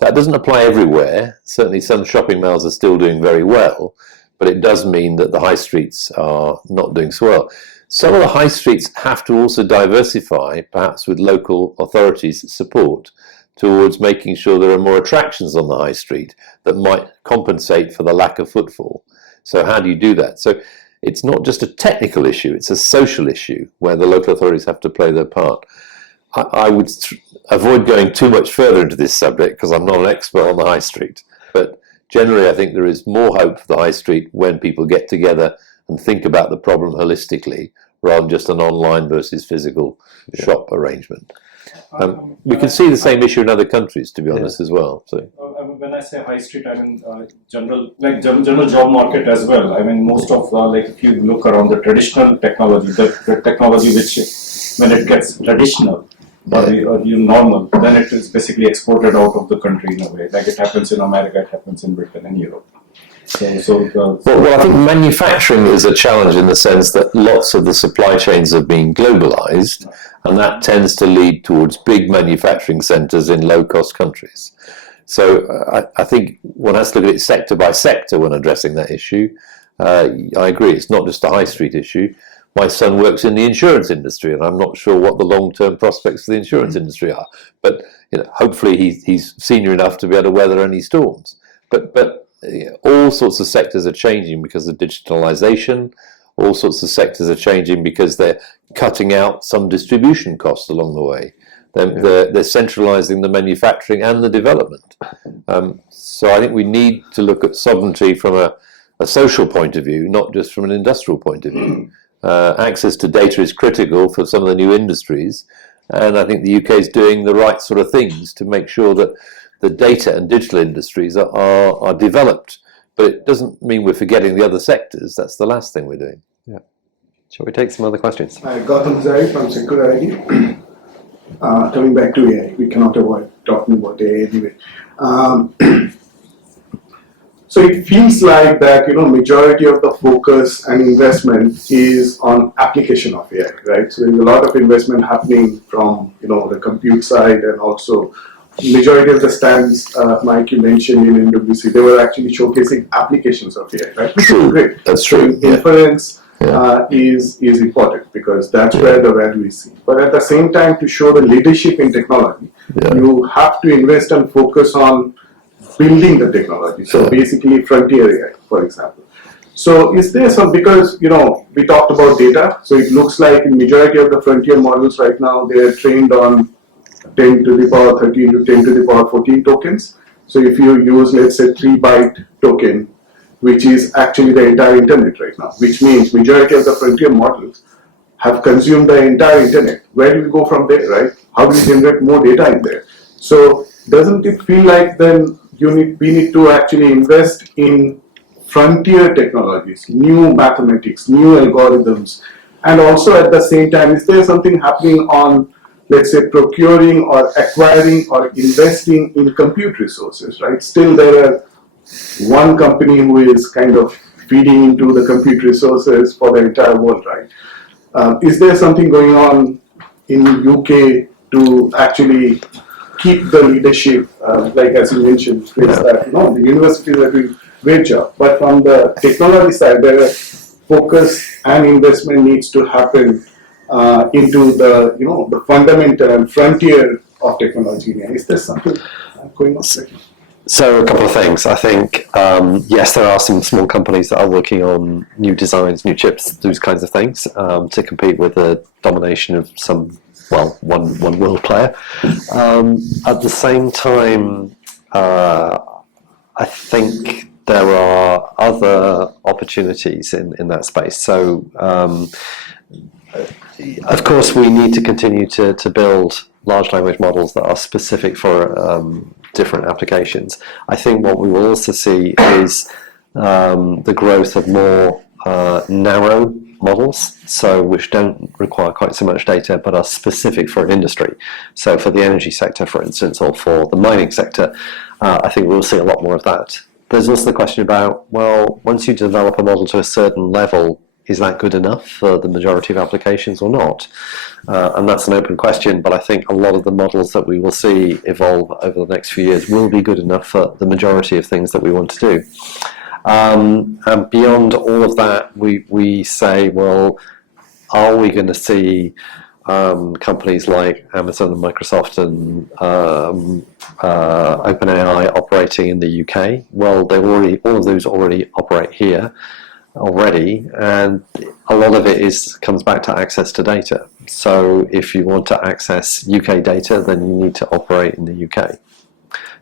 That doesn't apply everywhere. Certainly some shopping malls are still doing very well, but it does mean that the high streets are not doing so well. Some of the high streets have to also diversify, perhaps with local authorities' support, towards making sure there are more attractions on the high street that might compensate for the lack of footfall. So how do you do that? So it's not just a technical issue, it's a social issue where the local authorities have to play their part. I would avoid going too much further into this subject because I'm not an expert on the high street. But generally I think there is more hope for the high street when people get together and think about the problem holistically rather than just an online versus physical shop arrangement. We can see the same issue in other countries, to be honest, as well. So when I say high street, I mean general job market as well. I mean most of if you look around the traditional technology, the technology which when it gets traditional or normal, then it is basically exported out of the country in a way. Like it happens in America, it happens in Britain and Europe. Well, I think manufacturing is a challenge in the sense that lots of the supply chains have been globalized, and that tends to lead towards big manufacturing centers in low-cost countries. So I think one has to look at it sector by sector when addressing that issue. I agree, it's not just a high street issue, my son works in the insurance industry, and I'm not sure what the long-term prospects for the insurance industry are. But hopefully he's senior enough to be able to weather any storms. But all sorts of sectors are changing because of digitalization. All sorts of sectors are changing because they're cutting out some distribution costs along the way. They're centralizing the manufacturing and the development. So I think we need to look at sovereignty from a social point of view, not just from an industrial point of view. Access to data is critical for some of the new industries, and I think the UK is doing the right sort of things to make sure that the data and digital industries are developed. But it doesn't mean we're forgetting the other sectors. That's the last thing we're doing. Yeah. Shall we take some other questions? Hi, Gautam Zari from Sectoral AI. Coming back to AI, we cannot avoid talking about AI anyway. So it feels like that majority of the focus and investment is on application of AI, right? So there's a lot of investment happening from the compute side, and also majority of the stands, Mike, you mentioned in NWC, they were actually showcasing applications of AI, right? Which is great. That's true. Inference is important because that's where the value is seen. But at the same time, to show the leadership in technology, you have to invest and focus on building the technology. So basically frontier AI, for example. So is there some, because we talked about data, so it looks like in majority of the frontier models right now, they are trained on 10 to the power 13 to 10 to the power 14 tokens. So if you use, let's say, 3-byte token, which is actually the entire internet right now, which means majority of the frontier models have consumed the entire internet. Where do we go from there, right? How do we generate more data in there? So doesn't it feel like then we need to actually invest in frontier technologies, new mathematics, new algorithms, and also at the same time, is there something happening on, let's say, procuring or acquiring or investing in compute resources, right? Still there are one company who is kind of feeding into the compute resources for the entire world, right? Is there something going on in UK to actually keep the leadership, like as you mentioned, that the universities are doing a great job, but from the technology side, there are focus and investment needs to happen into the fundamental and frontier of technology. Is there something going on? So a couple of things. I think, yes, there are some small companies that are working on new designs, new chips, those kinds of things, to compete with the domination of one world player. At the same time, I think there are other opportunities in that space. So, of course, we need to continue to build large language models that are specific for different applications. I think what we will also see is the growth of more narrow models, so which don't require quite so much data but are specific for an industry. So for the energy sector, for instance, or for the mining sector, I think we'll see a lot more of that. There's also the question about, well, once you develop a model to a certain level, is that good enough for the majority of applications or not? And that's an open question, but I think a lot of the models that we will see evolve over the next few years will be good enough for the majority of things that we want to do. And beyond all of that, we say, well, are we going to see companies like Amazon and Microsoft and OpenAI operating in the UK? Well, all of those already operate here already, and a lot of it comes back to access to data. So if you want to access UK data, then you need to operate in the UK.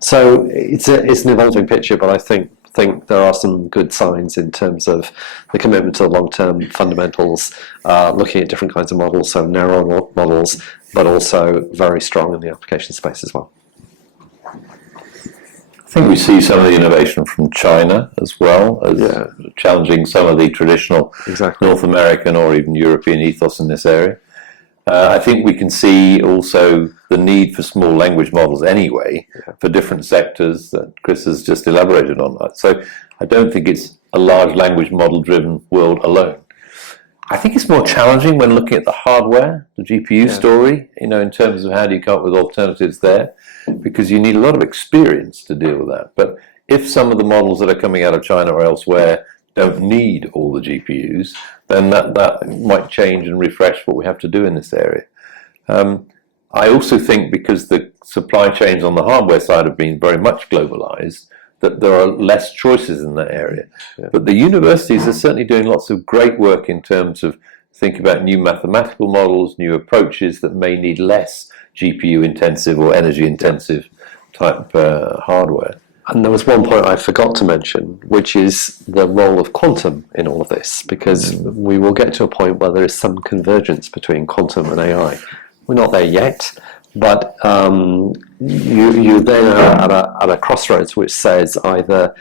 So it's an evolving picture, but I think there are some good signs in terms of the commitment to the long-term fundamentals, looking at different kinds of models, so narrow models, but also very strong in the application space as well. I think we see some of the innovation from China as well, as challenging some of the traditional North American or even European ethos in this area. I think we can see also the need for small language models anyway for different sectors that Chris has just elaborated on that. So I don't think it's a large language model driven world alone. I think it's more challenging when looking at the hardware, the GPU story, in terms of how do you come up with alternatives there, because you need a lot of experience to deal with that. But if some of the models that are coming out of China or elsewhere don't need all the GPUs, then that might change and refresh what we have to do in this area. I also think because the supply chains on the hardware side have been very much globalized, that there are less choices in that area. Yeah. But the universities are certainly doing lots of great work in terms of thinking about new mathematical models, new approaches that may need less GPU intensive or energy intensive type hardware. And there was one point I forgot to mention, which is the role of quantum in all of this, because we will get to a point where there is some convergence between quantum and AI. We're not there yet, but you then are at a crossroads which says either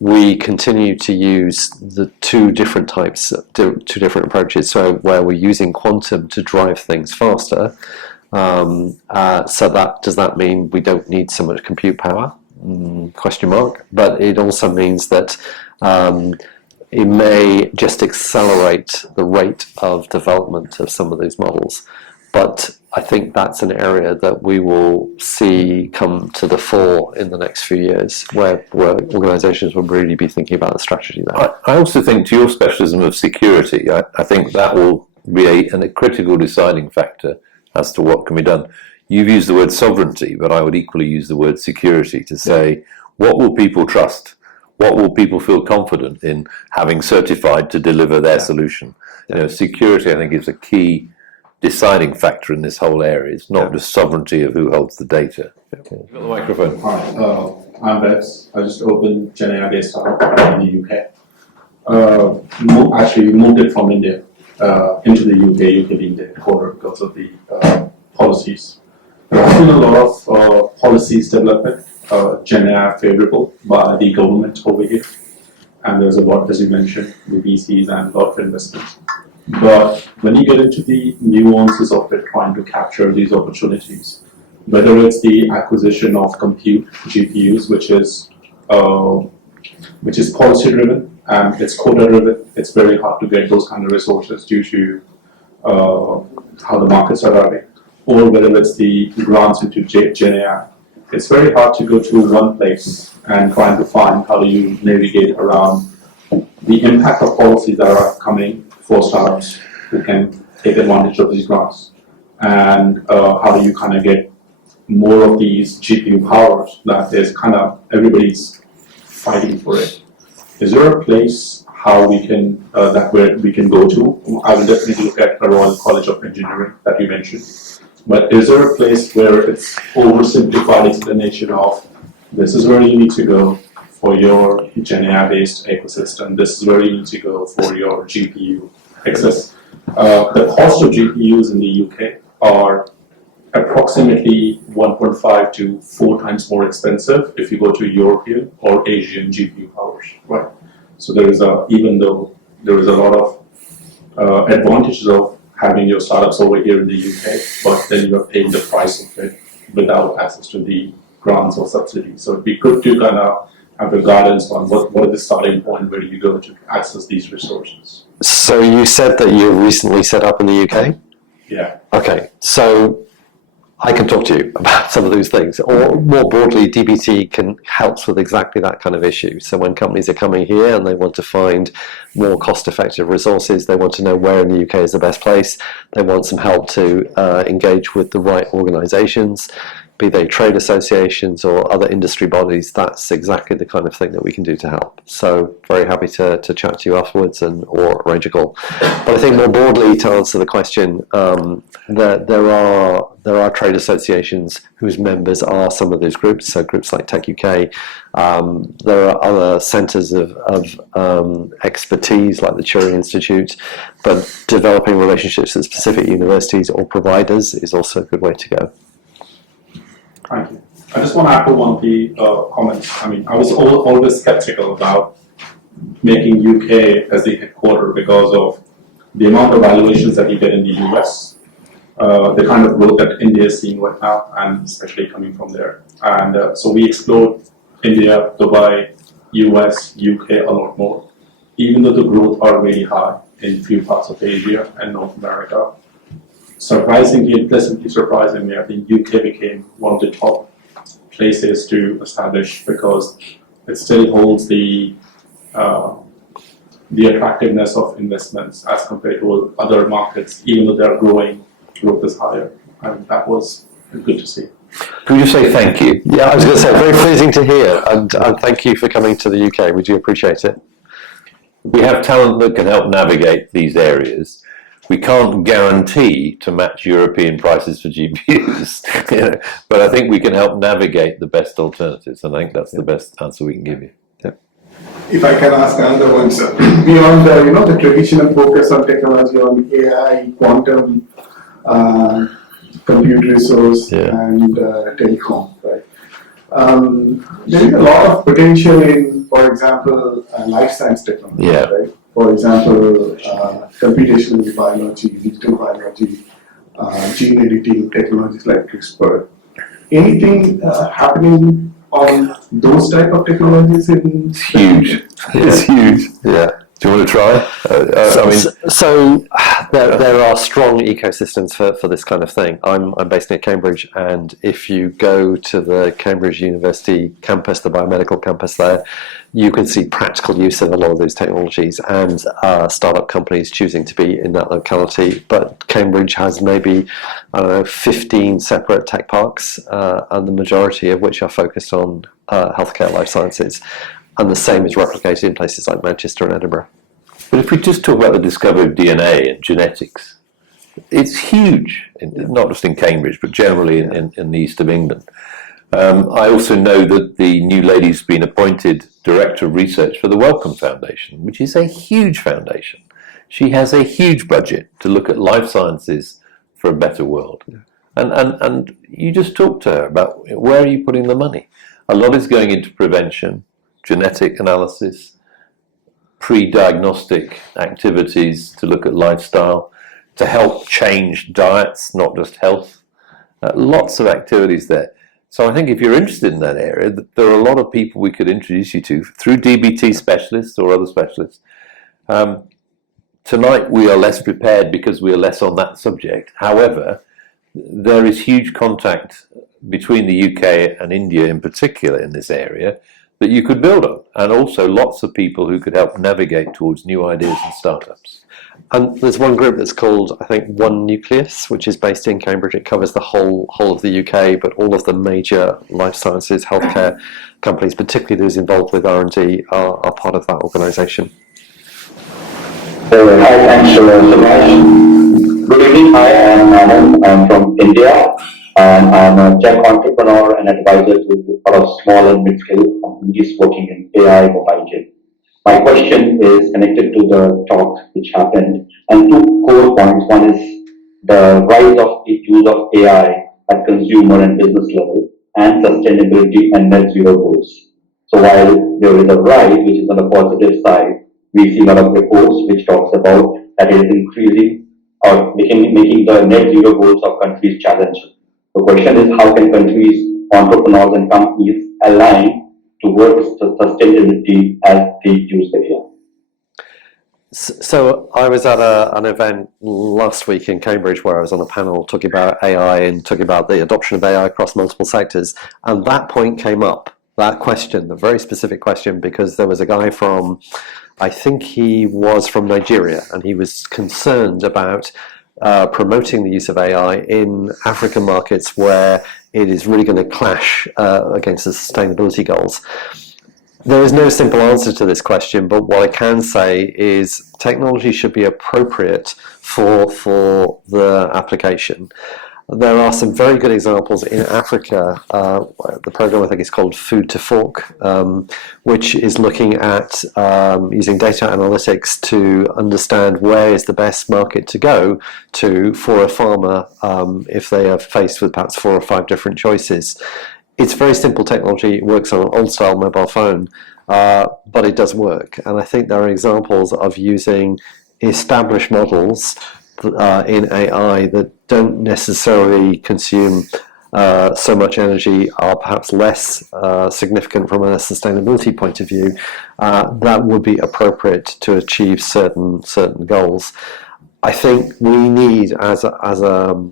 we continue to use the two different approaches, so where we're using quantum to drive things faster. So does that mean we don't need so much compute power? Question mark. But it also means that it may just accelerate the rate of development of some of these models. But I think that's an area that we will see come to the fore in the next few years, where organisations will really be thinking about the strategy there. I also think, to your specialism of security, I think that will be a critical deciding factor as to what can be done. You've used the word sovereignty, but I would equally use the word security to say, what will people trust? What will people feel confident in having certified to deliver their solution? You know, security, I think, is a key deciding factor in this whole area. It's not just sovereignty of who holds the data. You've got the microphone. Hi, I'm Bess. I just opened Gen AI based startup in the UK. Actually, moved it from India into the UK being the headquarters because of the policies. There's been a lot of policies development, Gen AI favorable by the government over here. And there's a lot, as you mentioned, the VCs and a lot of investments. But when you get into the nuances of it, trying to capture these opportunities, whether it's the acquisition of compute GPUs, which is policy driven and it's quota driven, it's very hard to get those kind of resources due to how the markets are running, or whether it's the grants into Gen AI. It's very hard to go to one place and trying to find how do you navigate around the impact of policies that are coming for startups who can take advantage of these grants, and how do you kind of get more of these GPU powers that there's kind of everybody's fighting for it. Is there a place how we can where we can go to? I will definitely look at the Royal College of Engineering that you mentioned, but is there a place where it's oversimplified explanation of this is where you need to go for your Gen AI based ecosystem, this is where you need to go for your GPU access? The cost of GPUs in the UK are approximately 1.5 to 4 times more expensive if you go to European or Asian GPU powers, right? So there is even though there is a lot of advantages of having your startups over here in the UK, but then you are paying the price of it without access to the grants or subsidies. So it'd be good to kind of have a guidance on what is the starting point, where do you go to access these resources? So you said that you recently set up in the UK? Yeah. Okay, so I can talk to you about some of those things, or more broadly, DBT helps with exactly that kind of issue. So when companies are coming here and they want to find more cost-effective resources, they want to know where in the UK is the best place, they want some help to engage with the right organisations, be they trade associations or other industry bodies, that's exactly the kind of thing that we can do to help. So very happy to chat to you afterwards or arrange a call. But I think more broadly, to answer the question, there are trade associations whose members are some of those groups, so groups like Tech UK. There are other centres of expertise like the Turing Institute, but developing relationships with specific universities or providers is also a good way to go. Thank you. I just want to echo one of the comments. I mean, I was always skeptical about making UK as the headquarter because of the amount of valuations that you get in the US, the kind of growth that India is seeing right now, and especially coming from there. And so we explored India, Dubai, US, UK a lot more, even though the growth are really high in few parts of Asia and North America. Surprisingly and pleasantly surprisingly, I think UK became one of the top places to establish because it still holds the the attractiveness of investments as compared to other markets, even though they're growing, growth is higher. And that was good to see. Could you say thank you? Yeah, I was going to say, very pleasing to hear, and thank you for coming to the UK. We do appreciate it. We have talent that can help navigate these areas. We can't guarantee to match European prices for GPUs, you know, but I think we can help navigate the best alternatives, and I think that's the best answer we can give you. If I can ask another one, sir, beyond the traditional focus on technology on AI, quantum, compute resource, and telecom, right? There is a lot of potential in, for example, life science technology, right? For example, computational biology, digital biology, gene editing technologies like CRISPR. Anything happening on those type of technologies? It's huge. It's huge. Yeah. Do you want to try? So there are strong ecosystems for this kind of thing. I'm based near Cambridge, and if you go to the Cambridge University campus, the biomedical campus there, you can see practical use of a lot of these technologies, and startup companies choosing to be in that locality. But Cambridge has maybe, 15 separate tech parks, and the majority of which are focused on healthcare, life sciences. And the same is replicated in places like Manchester and Edinburgh. But if we just talk about the discovery of DNA and genetics, it's huge, not just in Cambridge, but generally in the east of England. I also know that the new lady's been appointed Director of Research for the Wellcome Foundation, which is a huge foundation. She has a huge budget to look at life sciences for a better world. And you just talked to her about where are you putting the money? A lot is going into prevention, genetic analysis, pre-diagnostic activities to look at lifestyle, to help change diets, not just health. Lots of activities there. So I think if you're interested in that area, there are a lot of people we could introduce you to through DBT specialists or other specialists. Tonight we are less prepared because we are less on that subject. However, there is huge contact between the UK and India in particular in this area that you could build on, and also lots of people who could help navigate towards new ideas and startups. And there's one group that's called, I think, One Nucleus, which is based in Cambridge. It covers the whole of the UK, but all of the major life sciences, healthcare companies, particularly those involved with R&D, are part of that organisation. Hi, thanks, Subhash. Good evening. Hi, I'm Anand. I'm from India, and I'm a tech entrepreneur and advisor to a lot of small and mid-scale companies working in AI mobile game. My question is connected to the talk which happened, and two core points. One is the rise of the use of AI at consumer and business level, and sustainability and net zero goals. So while there is a rise, which is on the positive side, we see a lot of reports which talks about that it is increasing or making the net zero goals of countries challenging. The question is, how can countries, entrepreneurs and companies align towards sustainability as they use the AI? So I was at an event last week in Cambridge where I was on a panel talking about AI and talking about the adoption of AI across multiple sectors, and that point came up, that question, the very specific question, because there was a guy from, I think he was from Nigeria, and he was concerned about promoting the use of AI in African markets where it is really going to clash against the sustainability goals. There is no simple answer to this question, but what I can say is technology should be appropriate for the application. There are some very good examples in Africa. The program I think is called Food to Fork, which is looking at using data analytics to understand where is the best market to go to for a farmer if they are faced with perhaps 4 or 5 different choices. It's very simple technology. It works on an old-style mobile phone, but it does work. And I think there are examples of using established models in AI that don't necessarily consume so much energy, are perhaps less significant from a sustainability point of view, that would be appropriate to achieve certain goals. I think we need, as a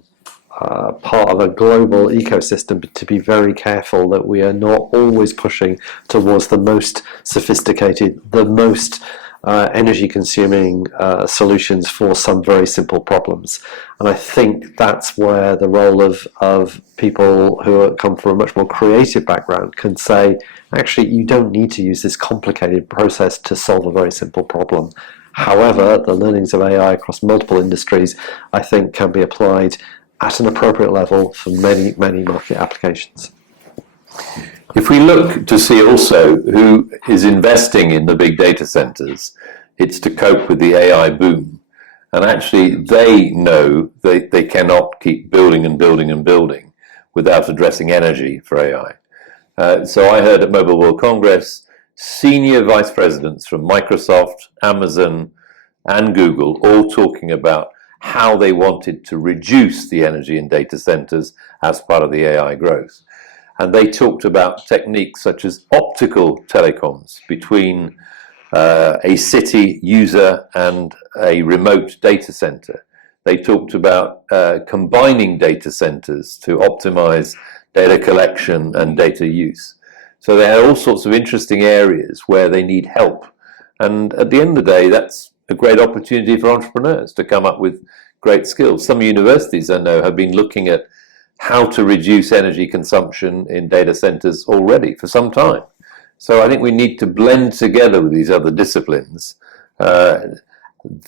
part of a global ecosystem, to be very careful that we are not always pushing towards the most sophisticated, the most energy-consuming solutions for some very simple problems. And I think that's where the role of people who come from a much more creative background can say, actually, you don't need to use this complicated process to solve a very simple problem. However, the learnings of AI across multiple industries, I think, can be applied at an appropriate level for many, many market applications. If we look to see also who is investing in the big data centers, it's to cope with the AI boom. And actually, they know they cannot keep building and building and building without addressing energy for AI. So I heard at Mobile World Congress, senior vice presidents from Microsoft, Amazon, and Google all talking about how they wanted to reduce the energy in data centers as part of the AI growth. And they talked about techniques such as optical telecoms between a city user and a remote data center. They talked about combining data centers to optimize data collection and data use. So they had all sorts of interesting areas where they need help. And at the end of the day, that's a great opportunity for entrepreneurs to come up with great skills. Some universities, I know, have been looking at how to reduce energy consumption in data centers already for some time. So I think we need to blend together with these other disciplines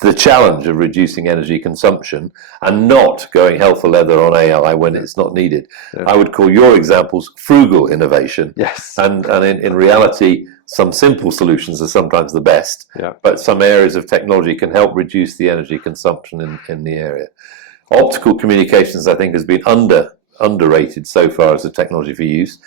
the challenge of reducing energy consumption and not going hell for leather on AI when it's not needed. Yeah. I would call your examples frugal innovation. Yes. And in reality, some simple solutions are sometimes the best, yeah. But some areas of technology can help reduce the energy consumption in the area. Optical communications, I think, has been underrated so far as a technology for use,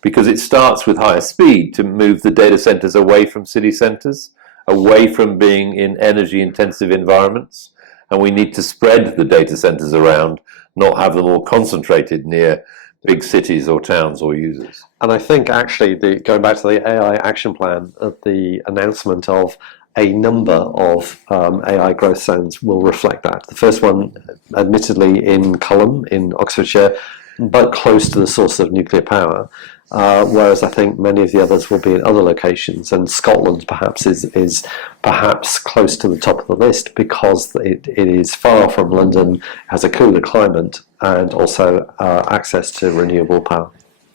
because it starts with higher speed to move the data centers away from city centers, away from being in energy-intensive environments, and we need to spread the data centers around, not have them all concentrated near big cities or towns or users. And I think actually, going back to the AI action plan, the announcement of a number of AI growth zones will reflect that. The first one, admittedly, in Culham in Oxfordshire, but close to the source of nuclear power, whereas I think many of the others will be in other locations, and Scotland perhaps is perhaps close to the top of the list because it is far from London, has a cooler climate, and also access to renewable power.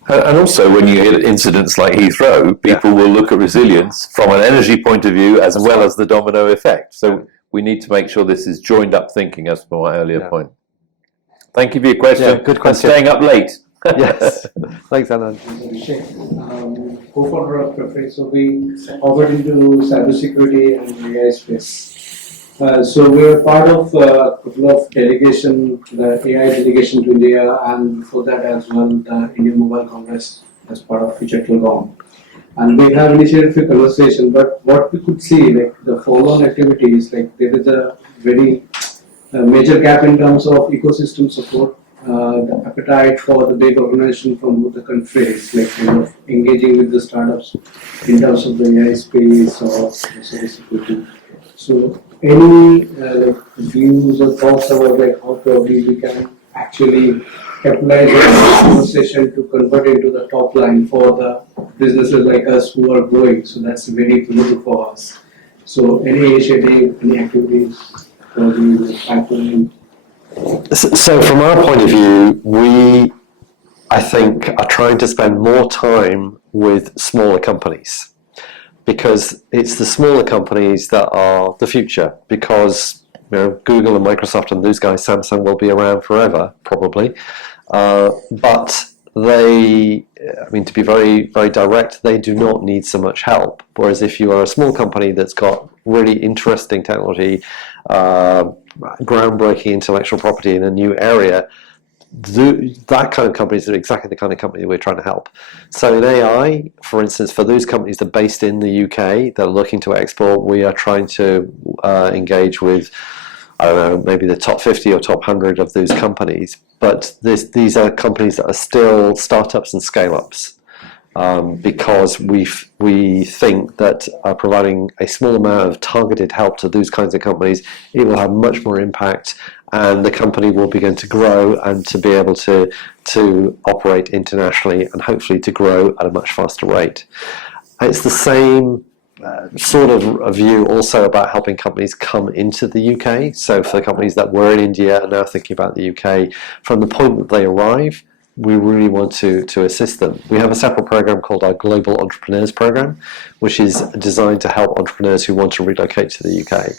And also, when you hit incidents like Heathrow, people will look at resilience from an energy point of view as well as the domino effect. So we need to make sure this is joined up thinking, as per my earlier point. Thank you for your question. Yeah, good question. And staying up late. Yes. Thanks, Anand. Co-founder of Preference. So we operate into cybersecurity and AI space. So we are part of a couple of delegation, the AI delegation to India, and before that as well, the Indian Mobile Congress as part of Future Telecom. And we have initiated a conversation, but what we could see, like the follow-on activities, like there is a very major gap in terms of ecosystem support, the appetite for the big organization from both the countries, like kind of engaging with the startups in terms of the AI space or cybersecurity. So any views or thoughts about like how probably we can actually capitalize on this conversation to convert into the top line for the businesses like us who are growing. So that's very critical for us. So any initiative, any activities for the pipeline? So from our point of view, we, I think, are trying to spend more time with smaller companies, because it's the smaller companies that are the future, because Google and Microsoft and those guys, Samsung, will be around forever, probably. But they, I mean, to be very, very direct, they do not need so much help. Whereas if you are a small company that's got really interesting technology, groundbreaking intellectual property in a new area, that kind of companies are exactly the kind of company we're trying to help. So in AI, for instance, for those companies that are based in the UK that are looking to export, we are trying to engage with, I don't know, maybe the top 50 or top 100 of those companies. But these are companies that are still startups and scale-ups. Because we think that providing a small amount of targeted help to those kinds of companies, it will have much more impact, and the company will begin to grow and to be able to operate internationally and hopefully to grow at a much faster rate. It's the same sort of a view also about helping companies come into the UK. So for the companies that were in India and now thinking about the UK, from the point that they arrive, we really want to assist them. We have a separate program called our Global Entrepreneurs Program, which is designed to help entrepreneurs who want to relocate to the UK.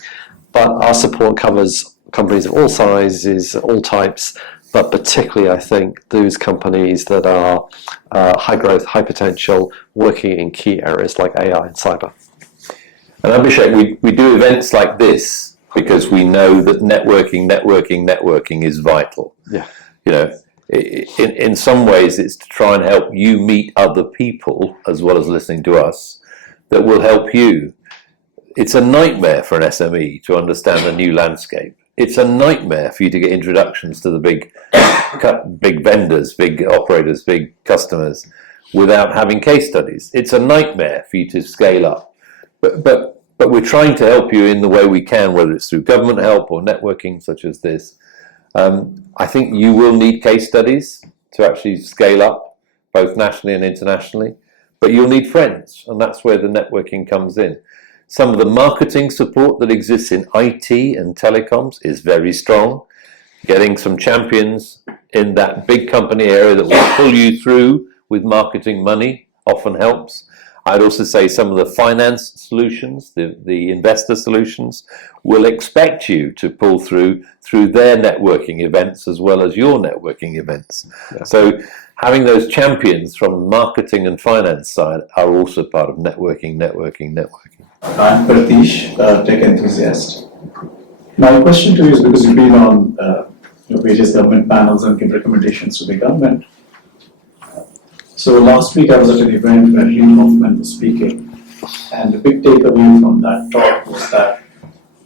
But our support covers companies of all sizes, all types, but particularly I think those companies that are high growth, high potential, working in key areas like AI and cyber. And Abhishek, we do events like this because we know that networking is vital. Yeah. You know, in some ways it's to try and help you meet other people as well as listening to us that will help you. It's a nightmare for an SME to understand the new landscape. It's a nightmare for you to get introductions to the big vendors, big operators, big customers without having case studies. It's a nightmare for you to scale up. But we're trying to help you in the way we can, whether it's through government help or networking such as this. I think you will need case studies to actually scale up, both nationally and internationally. But you'll need friends, and that's where the networking comes in. Some of the marketing support that exists in IT and telecoms is very strong. Getting some champions in that big company area that will pull you through with marketing money often helps. I'd also say some of the finance solutions, the investor solutions, will expect you to pull through their networking events as well as your networking events. Yeah. So having those champions from the marketing and finance side are also part of networking. I'm Pratish, tech enthusiast. My question to you is because you've been on various government panels and give recommendations to the government. So last week I was at an event where Reid Hoffman was speaking, and the big takeaway from that talk was that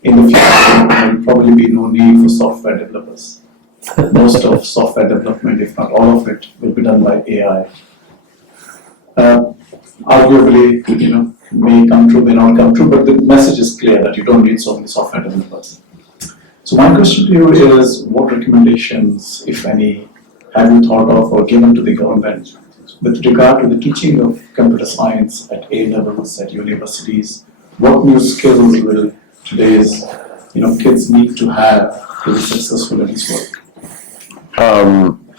in the future there will probably be no need for software developers. Most of software development, if not all of it, will be done by AI. Arguably, may come true, may not come true, but the message is clear that you don't need so many software developers. So my question to you is, what recommendations, if any, have you thought of or given to the government with regard to the teaching of computer science at A levels, at universities? What new skills will today's kids need to have to be successful in this work?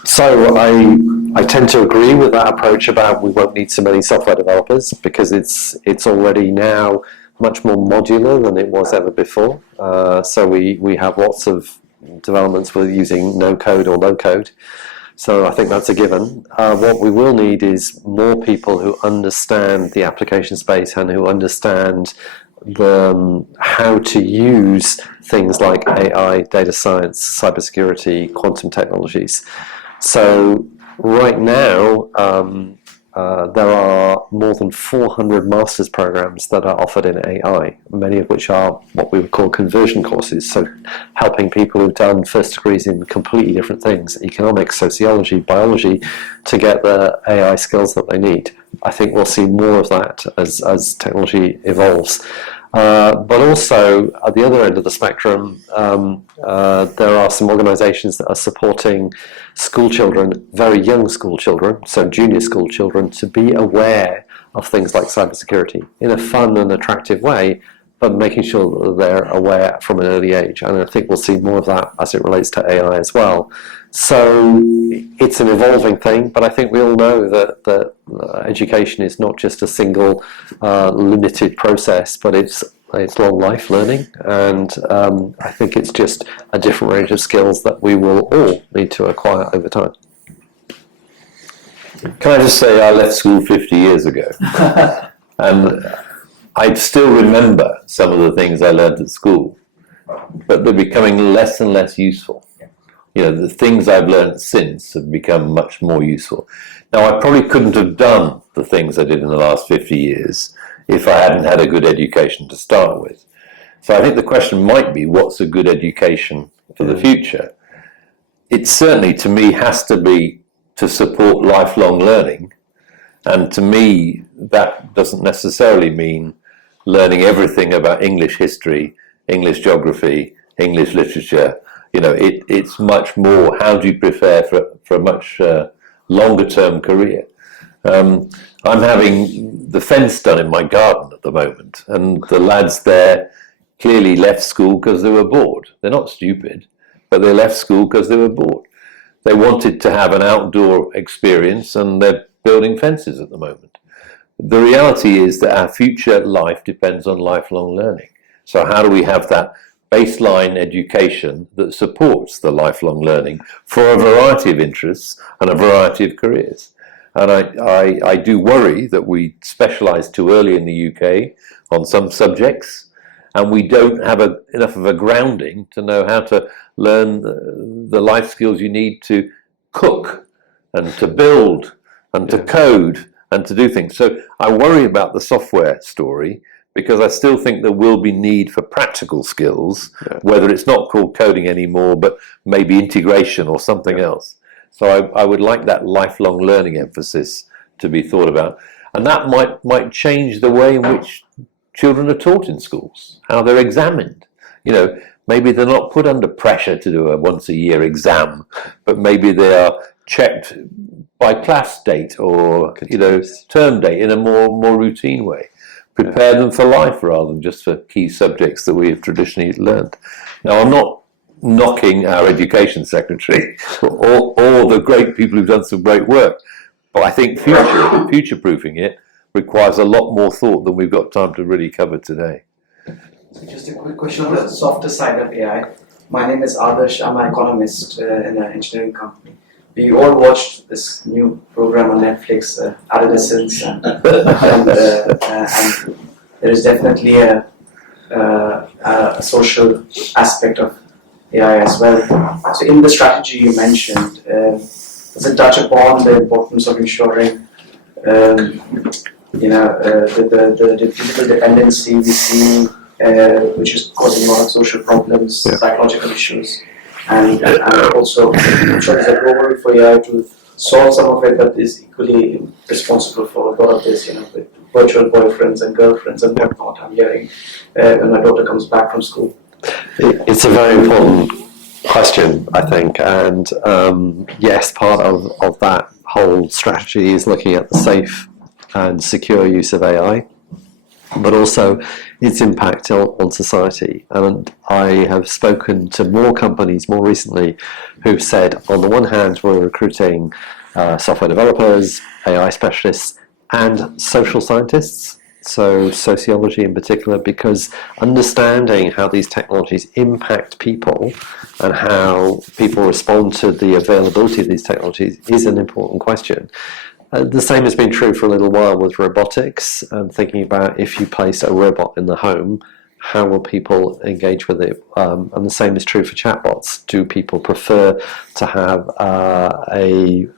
So I tend to agree with that approach about we won't need so many software developers because it's already now much more modular than it was ever before. So we have lots of developments with using no code or low code. So I think that's a given. What we will need is more people who understand the application space and who understand how to use things like AI, data science, cybersecurity, quantum technologies. So right now, there are more than 400 master's programs that are offered in AI, many of which are what we would call conversion courses, so helping people who've done first degrees in completely different things, economics, sociology, biology, to get the AI skills that they need. I think we'll see more of that as technology evolves. But also, at the other end of the spectrum, there are some organizations that are supporting school children, very young school children, so junior school children, to be aware of things like cybersecurity in a fun and attractive way, but making sure that they're aware from an early age. And I think we'll see more of that as it relates to AI as well. So it's an evolving thing, but I think we all know that education is not just a single limited process, but it's long life learning, and I think it's just a different range of skills that we will all need to acquire over time. Can I just say I left school 50 years ago, and I still remember some of the things I learned at school, but they're becoming less and less useful. The things I've learned since have become much more useful. Now, I probably couldn't have done the things I did in the last 50 years if I hadn't had a good education to start with. So I think the question might be, what's a good education for the future? It certainly, to me, has to be to support lifelong learning. And to me, that doesn't necessarily mean learning everything about English history, English geography, English literature. It's much more, how do you prepare for a much longer term career? I'm having the fence done in my garden at the moment, and the lads there clearly left school because they were bored. They're not stupid, but they left school because they were bored. They wanted to have an outdoor experience, and they're building fences at the moment. The reality is that our future life depends on lifelong learning. So how do we have that baseline education that supports the lifelong learning for a variety of interests and a variety of careers? And I do worry that we specialise too early in the UK on some subjects, and we don't have enough of a grounding to know how to learn the life skills you need to cook and to build and to code and to do things. So I worry about the software story, because I still think there will be need for practical skills, whether it's not called coding anymore, but maybe integration or something else. So I would like that lifelong learning emphasis to be thought about. And that might change the way in which children are taught in schools, how they're examined. You know, maybe they're not put under pressure to do a once-a-year exam, but maybe they are checked by class date or, you know, term date in a more routine way. Prepare them for life rather than just for key subjects that we have traditionally learned. Now, I'm not knocking our education secretary or the great people who've done some great work, but I think future-proofing it requires a lot more thought than we've got time to really cover today. So just a quick question on the softer side of AI. My name is Adarsh. I'm an economist in an engineering company. We all watched this new program on Netflix, Adolescence, and there is definitely a social aspect of AI as well. So in the strategy you mentioned, does it touch upon the importance of ensuring the digital dependency we see, which is causing a lot of social problems, psychological issues, and also I'm sure there's a role for AI to solve some of it, but is equally responsible for a lot of this, you know, with virtual boyfriends and girlfriends and whatnot. I'm hearing when my daughter comes back from school. It's a very important question, I think, and yes, part of that whole strategy is looking at the safe and secure use of AI, but also its impact on society. And I have spoken to more companies more recently who've said, on the one hand, we're recruiting software developers, AI specialists, and social scientists, so sociology in particular, because understanding how these technologies impact people and how people respond to the availability of these technologies is an important question. The same has been true for a little while with robotics, and thinking about if you place a robot in the home, how will people engage with it? And the same is true for chatbots. Do people prefer to have an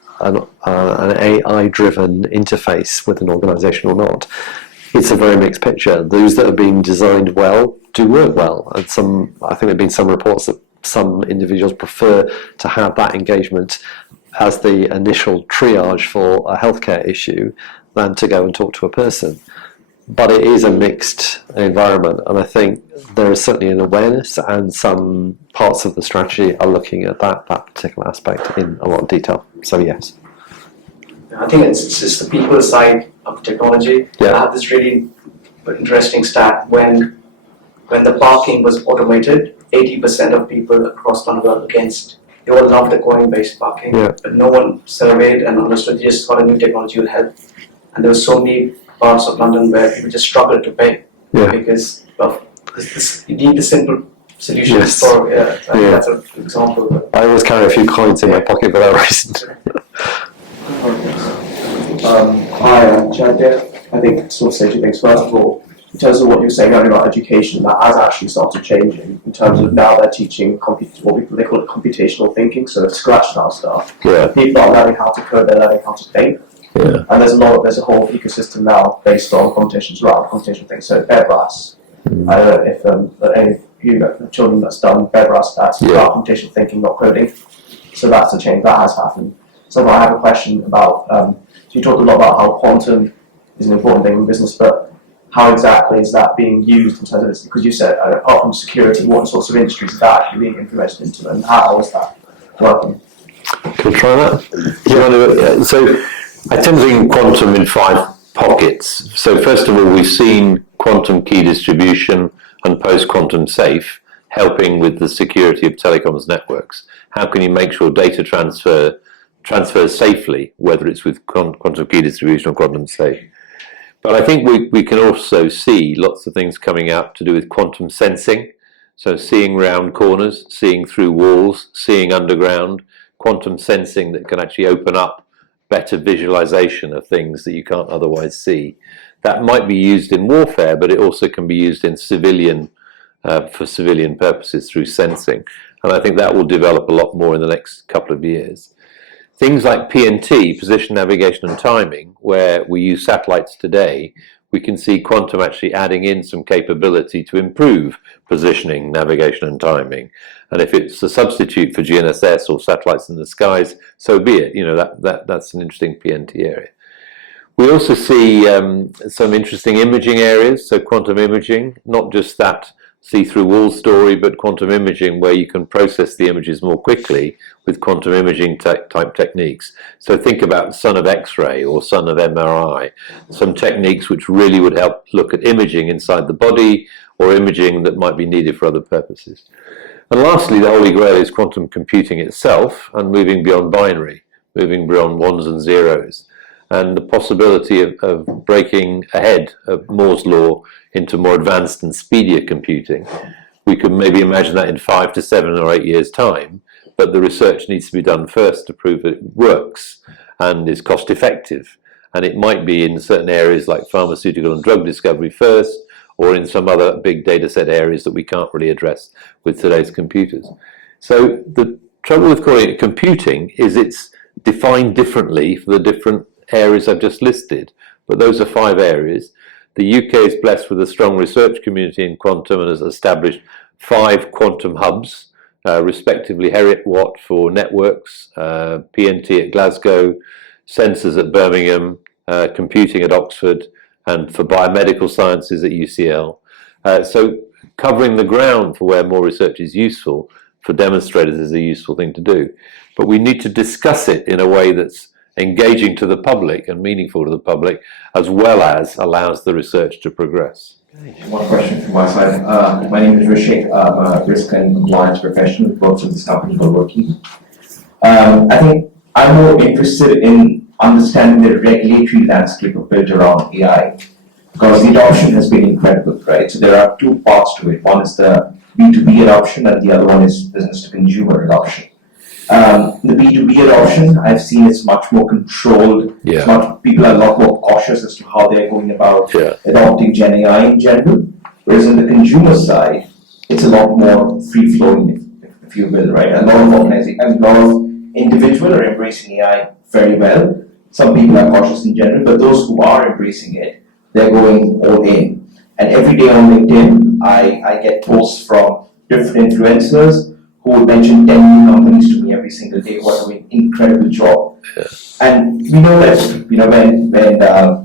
AI-driven interface with an organization or not? It's a very mixed picture. Those that have been designed well do work well, and I think there have been some reports that some individuals prefer to have that engagement as the initial triage for a healthcare issue than to go and talk to a person. But it is a mixed environment, and I think there is certainly an awareness, and some parts of the strategy are looking at that particular aspect in a lot of detail. So yes. I think it's just the people side of technology. Yeah. I have this really interesting stat. When the parking was automated, 80% of people across London were against. They all loved the coin-based parking, but no one surveyed and understood just what a new technology would help. And there were so many parts of London where people just struggled to pay because of this. You need the simple solutions for. That's an example. I always carry a few coins in my pocket for that reason. Hi, I'm Chad here. I think sort of say two things. First of all, in terms of what you were saying earlier about education, that has actually started changing in terms of now they're teaching what they call it computational thinking, so scratch style stuff. Yeah. People are learning how to code, they're learning how to think. Yeah. And there's a whole ecosystem now based on computations around computational things. So BERBRAS, I don't know if any of you know children that's done BERBRAS, that's about computational thinking, not coding. So that's a change that has happened. So I have a question about, so you talked a lot about how quantum is an important thing in business, but how exactly is that being used in terms of this? Because you said, apart from security, what sorts of industries is that actually being implemented into, and how is that working? Can we try that? So I tend to think quantum in five pockets. So first of all, we've seen quantum key distribution and post-quantum safe helping with the security of telecoms networks. How can you make sure data transfers safely, whether it's with quantum key distribution or quantum safe? But I think we can also see lots of things coming out to do with quantum sensing. So seeing round corners, seeing through walls, seeing underground, quantum sensing that can actually open up better visualization of things that you can't otherwise see. That might be used in warfare, but it also can be used in civilian, for civilian purposes through sensing. And I think that will develop a lot more in the next couple of years. Things like PNT, position, navigation and timing, where we use satellites today, we can see quantum actually adding in some capability to improve positioning, navigation and timing. And if it's a substitute for GNSS or satellites in the skies, so be it. You know, that's an interesting PNT area. We also see some interesting imaging areas, so quantum imaging, not just that see-through wall story, but quantum imaging where you can process the images more quickly with quantum imaging type techniques. So think about son of X-ray or son of MRI, some techniques which really would help look at imaging inside the body or imaging that might be needed for other purposes. And lastly, the holy grail is quantum computing itself and moving beyond binary, moving beyond ones and zeros, and the possibility of breaking ahead of Moore's law into more advanced and speedier computing. We could maybe imagine that in 5 to 7 or 8 years' time, but the research needs to be done first to prove that it works and is cost effective. And it might be in certain areas like pharmaceutical and drug discovery first, or in some other big data set areas that we can't really address with today's computers. So the trouble with calling it computing is it's defined differently for the different areas I've just listed, but those are 5 areas. The UK is blessed with a strong research community in quantum and has established 5 quantum hubs, respectively Heriot Watt for networks, PNT at Glasgow, sensors at Birmingham, computing at Oxford, and for biomedical sciences at UCL. So covering the ground for where more research is useful for demonstrators is a useful thing to do. But we need to discuss it in a way that's engaging to the public and meaningful to the public, as well as allows the research to progress. One question from my side. My name is Rishik. I'm a risk and compliance professional who works with this company called Working. I think I'm more interested in understanding the regulatory landscape built around AI, because the adoption has been incredible, right? So there are 2 parts to it. One is the B2B adoption and the other one is business to consumer adoption. The B2B adoption, I've seen it's much more controlled. People are a lot more cautious as to how they're going about adopting Gen AI in general. Whereas in the consumer side, it's a lot more free-flowing, if you will, right? A lot of organizations, a lot of individuals are embracing AI very well. Some people are cautious in general, but those who are embracing it, they're going all in. And every day on LinkedIn, I get posts from different influencers who will mention 10 new companies to me every single day who are doing incredible job. And we know that, you know, when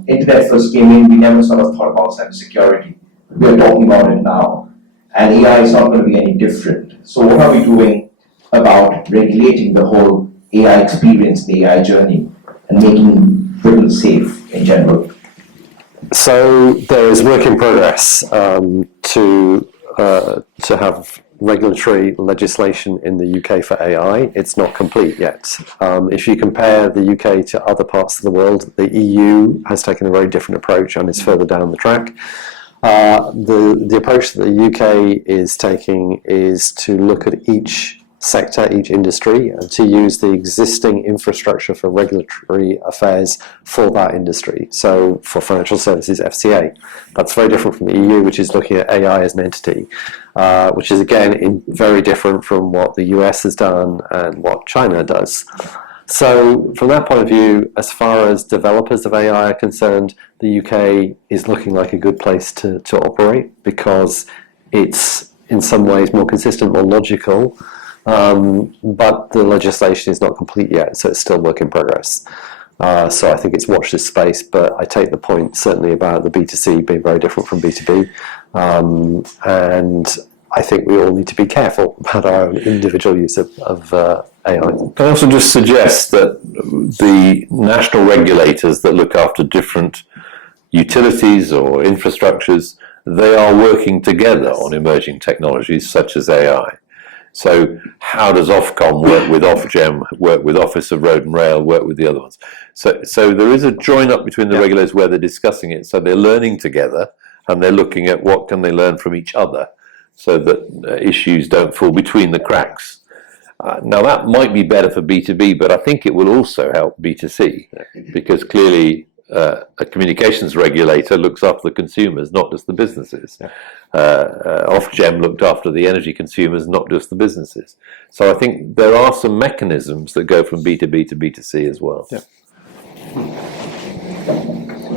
internet first came in, we never sort of thought about cybersecurity. We are talking about it now. And AI is not going to be any different. So what are we doing about regulating the whole AI experience, the AI journey, and making people safe in general? So there is work in progress to have regulatory legislation in the UK for AI. It's not complete yet. If you compare the UK to other parts of the world, the EU has taken a very different approach and is further down the track. The approach that the UK is taking is to look at each sector, each industry, and to use the existing infrastructure for regulatory affairs for that industry. So for financial services, FCA. That's very different from the EU, which is looking at AI as an entity, which is again very different from what the US has done and what China does. So from that point of view, as far as developers of AI are concerned, the UK is looking like a good place to operate, because it's in some ways more consistent, more logical, but the legislation is not complete yet, so it's still work in progress. So I think it's watch this space, but I take the point certainly about the B2C being very different from B2B, and I think we all need to be careful about our own individual use of AI. Can I also just suggest that the national regulators that look after different utilities or infrastructures, they are working together on emerging technologies such as AI. So how does Ofcom work with Ofgem, work with Office of Road and Rail, work with the other ones? So there is a join up between the regulators where they're discussing it. So they're learning together and they're looking at what can they learn from each other so that issues don't fall between the cracks. Now that might be better for B2B, but I think it will also help B2C because clearly a communications regulator looks after the consumers, not just the businesses. Ofgem looked after the energy consumers, not just the businesses. So I think there are some mechanisms that go from B2B to B2C as well. Yeah.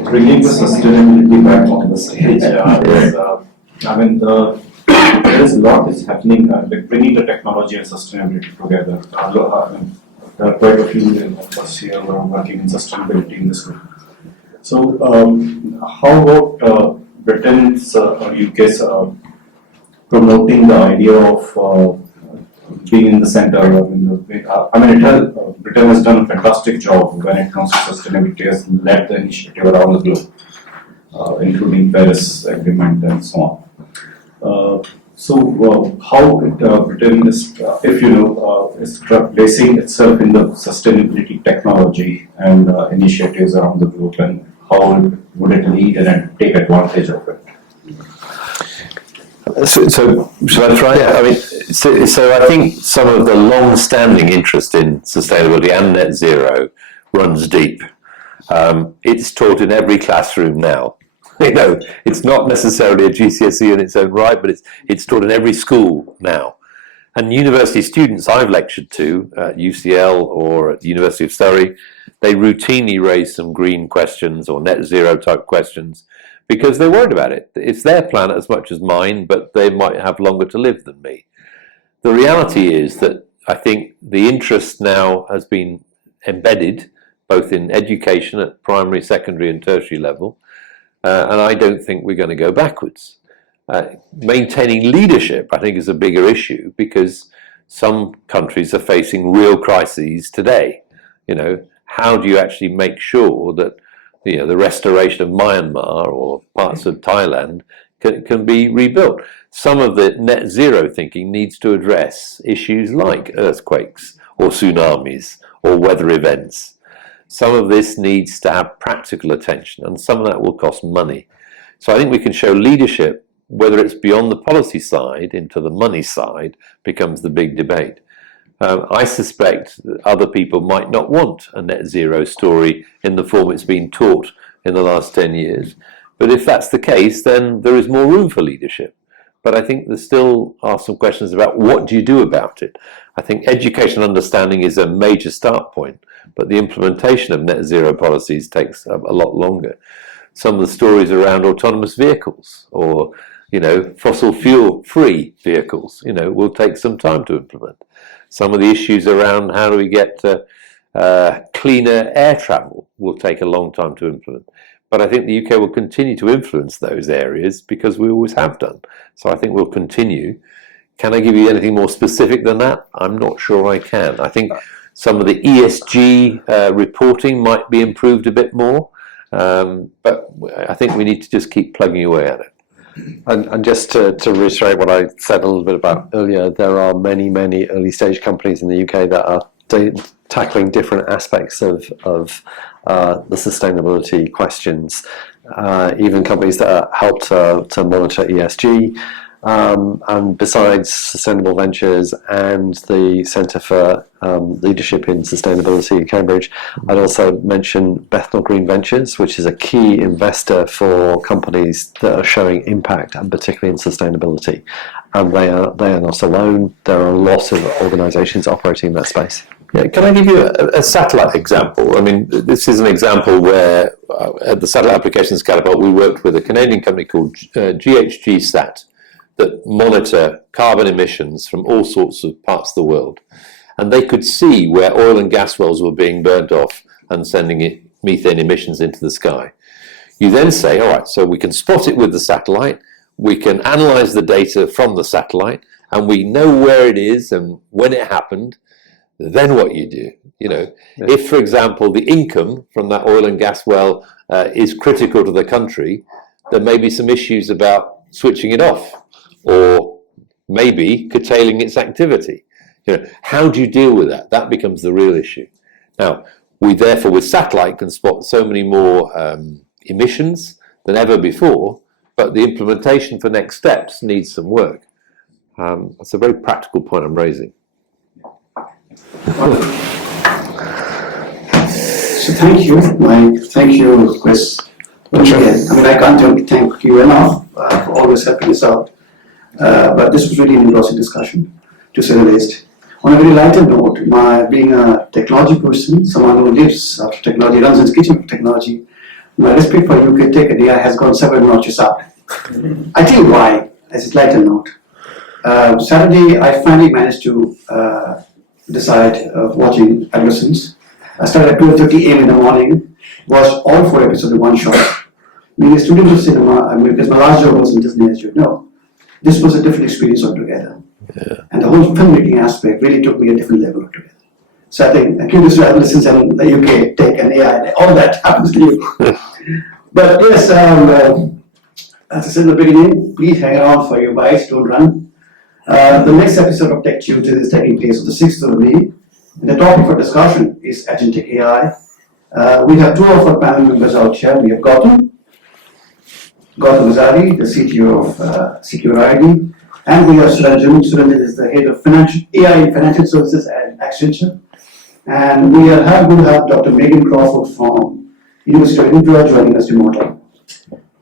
Bringing the sustainability back on the stage, there is a lot is happening, like bringing the technology and sustainability together. There are quite a few of us here who are working in sustainability in this group. So, how about Britain's or UK's promoting the idea of being in the center? Britain has done a fantastic job when it comes to sustainability, has led the initiative around the globe, including Paris Agreement and so on. How Britain is, if you know, is placing itself in the sustainability technology and initiatives around the globe, and how would it lead and take advantage of it? So shall I try? I mean, so I think some of the long-standing interest in sustainability and net zero runs deep. It's taught in every classroom now. You know, it's not necessarily a GCSE in its own right, but it's taught in every school now. And university students I've lectured to at UCL or at the University of Surrey, they routinely raise some green questions or net zero type questions because they're worried about it. It's their planet as much as mine, but they might have longer to live than me. The reality is that I think the interest now has been embedded both in education at primary, secondary and tertiary level. And I don't think we're going to go backwards. Maintaining leadership, I think, is a bigger issue because some countries are facing real crises today. You know, how do you actually make sure that the restoration of Myanmar or parts of Thailand can be rebuilt? Some of the net zero thinking needs to address issues like earthquakes or tsunamis or weather events. Some of this needs to have practical attention, and some of that will cost money. So I think we can show leadership, whether it's beyond the policy side into the money side, becomes the big debate. I suspect that other people might not want a net zero story in the form it's been taught in the last 10 years. But if that's the case, then there is more room for leadership. But I think there still are some questions about what do you do about it. I think education understanding is a major start point, but the implementation of net zero policies takes a lot longer. Some of the stories around autonomous vehicles or, fossil fuel free vehicles, will take some time to implement. Some of the issues around how do we get cleaner air travel will take a long time to implement. But I think the UK will continue to influence those areas because we always have done. So I think we'll continue. Can I give you anything more specific than that? I'm not sure I can. I think some of the ESG reporting might be improved a bit more, but I think we need to just keep plugging away at it. And just to reiterate what I said a little bit about earlier, there are many, many early stage companies in the UK that are tackling different aspects of the sustainability questions. Even companies that help to monitor ESG. And besides Sustainable Ventures and the Centre for Leadership in Sustainability in Cambridge, I'd also mention Bethnal Green Ventures, which is a key investor for companies that are showing impact, and particularly in sustainability. And they are not alone. There are a lot of organisations operating in that space. Yeah, can I give you a satellite example? I mean, this is an example where at the Satellite Applications Catapult we worked with a Canadian company called GHGSat that monitor carbon emissions from all sorts of parts of the world. And they could see where oil and gas wells were being burnt off and sending methane emissions into the sky. You then say, all right, so we can spot it with the satellite, we can analyze the data from the satellite, and we know where it is and when it happened. then what you do. If, for example, the income from that oil and gas well is critical to the country, there may be some issues about switching it off or maybe curtailing its activity. How do you deal with that? That becomes the real issue. Now, we therefore with satellite can spot so many more emissions than ever before, but the implementation for next steps needs some work. That's a very practical point I'm raising. So thank you, Mike. Thank you, Chris. Once again, I can't thank you enough for always helping us out. But this was really an engrossing discussion, to say the least. On a very lighter note, being a technology person, someone who lives after technology, runs in the kitchen of technology, my respect for UKTech and AI has gone several notches up. I tell you why, as a lighter note. Saturday, I finally managed to decide of watching adolescents. I started at 12:30 a.m. in the morning, watched all 4 episodes in one shot. Being a student of cinema, because my last job was in Disney, as you know, this was a different experience altogether. Yeah. And the whole filmmaking aspect really took me a different level altogether. So I think kudos to adolescents and the UK tech and AI, all that happens to you. But yes, as I said in the beginning, please hang around for your bikes, don't run. The next episode of Tech Tuesdays is taking place on the 6th of May. And the topic for discussion is agentic AI. We have two of our panel members out here. We have Gautam Azari, the CTO of Sectoral AI, and we have Suranjan. Suranjan is the head of AI in financial services at Accenture. And we will have Dr. Megan Crawford from University of India joining us remotely.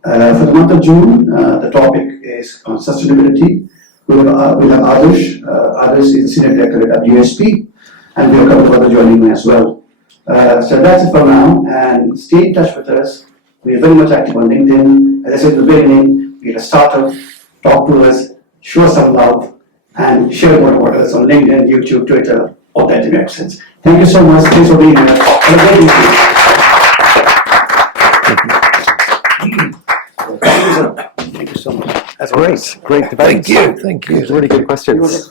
For the month of June, the topic is on sustainability. We'll have Adarsh. Adarsh is the Senior Director at WSP, and we have a couple of others joining me as well. So that's it for now, and stay in touch with us. We are very much active on LinkedIn. As I said in the beginning, we are a startup. Talk to us, show us some love, and share more about us on LinkedIn, YouTube, Twitter, all that makes sense. Thank you so much. Thanks for being here. Have a great evening. Thank you so much. That's great. Great debate. Thank you. Really good questions.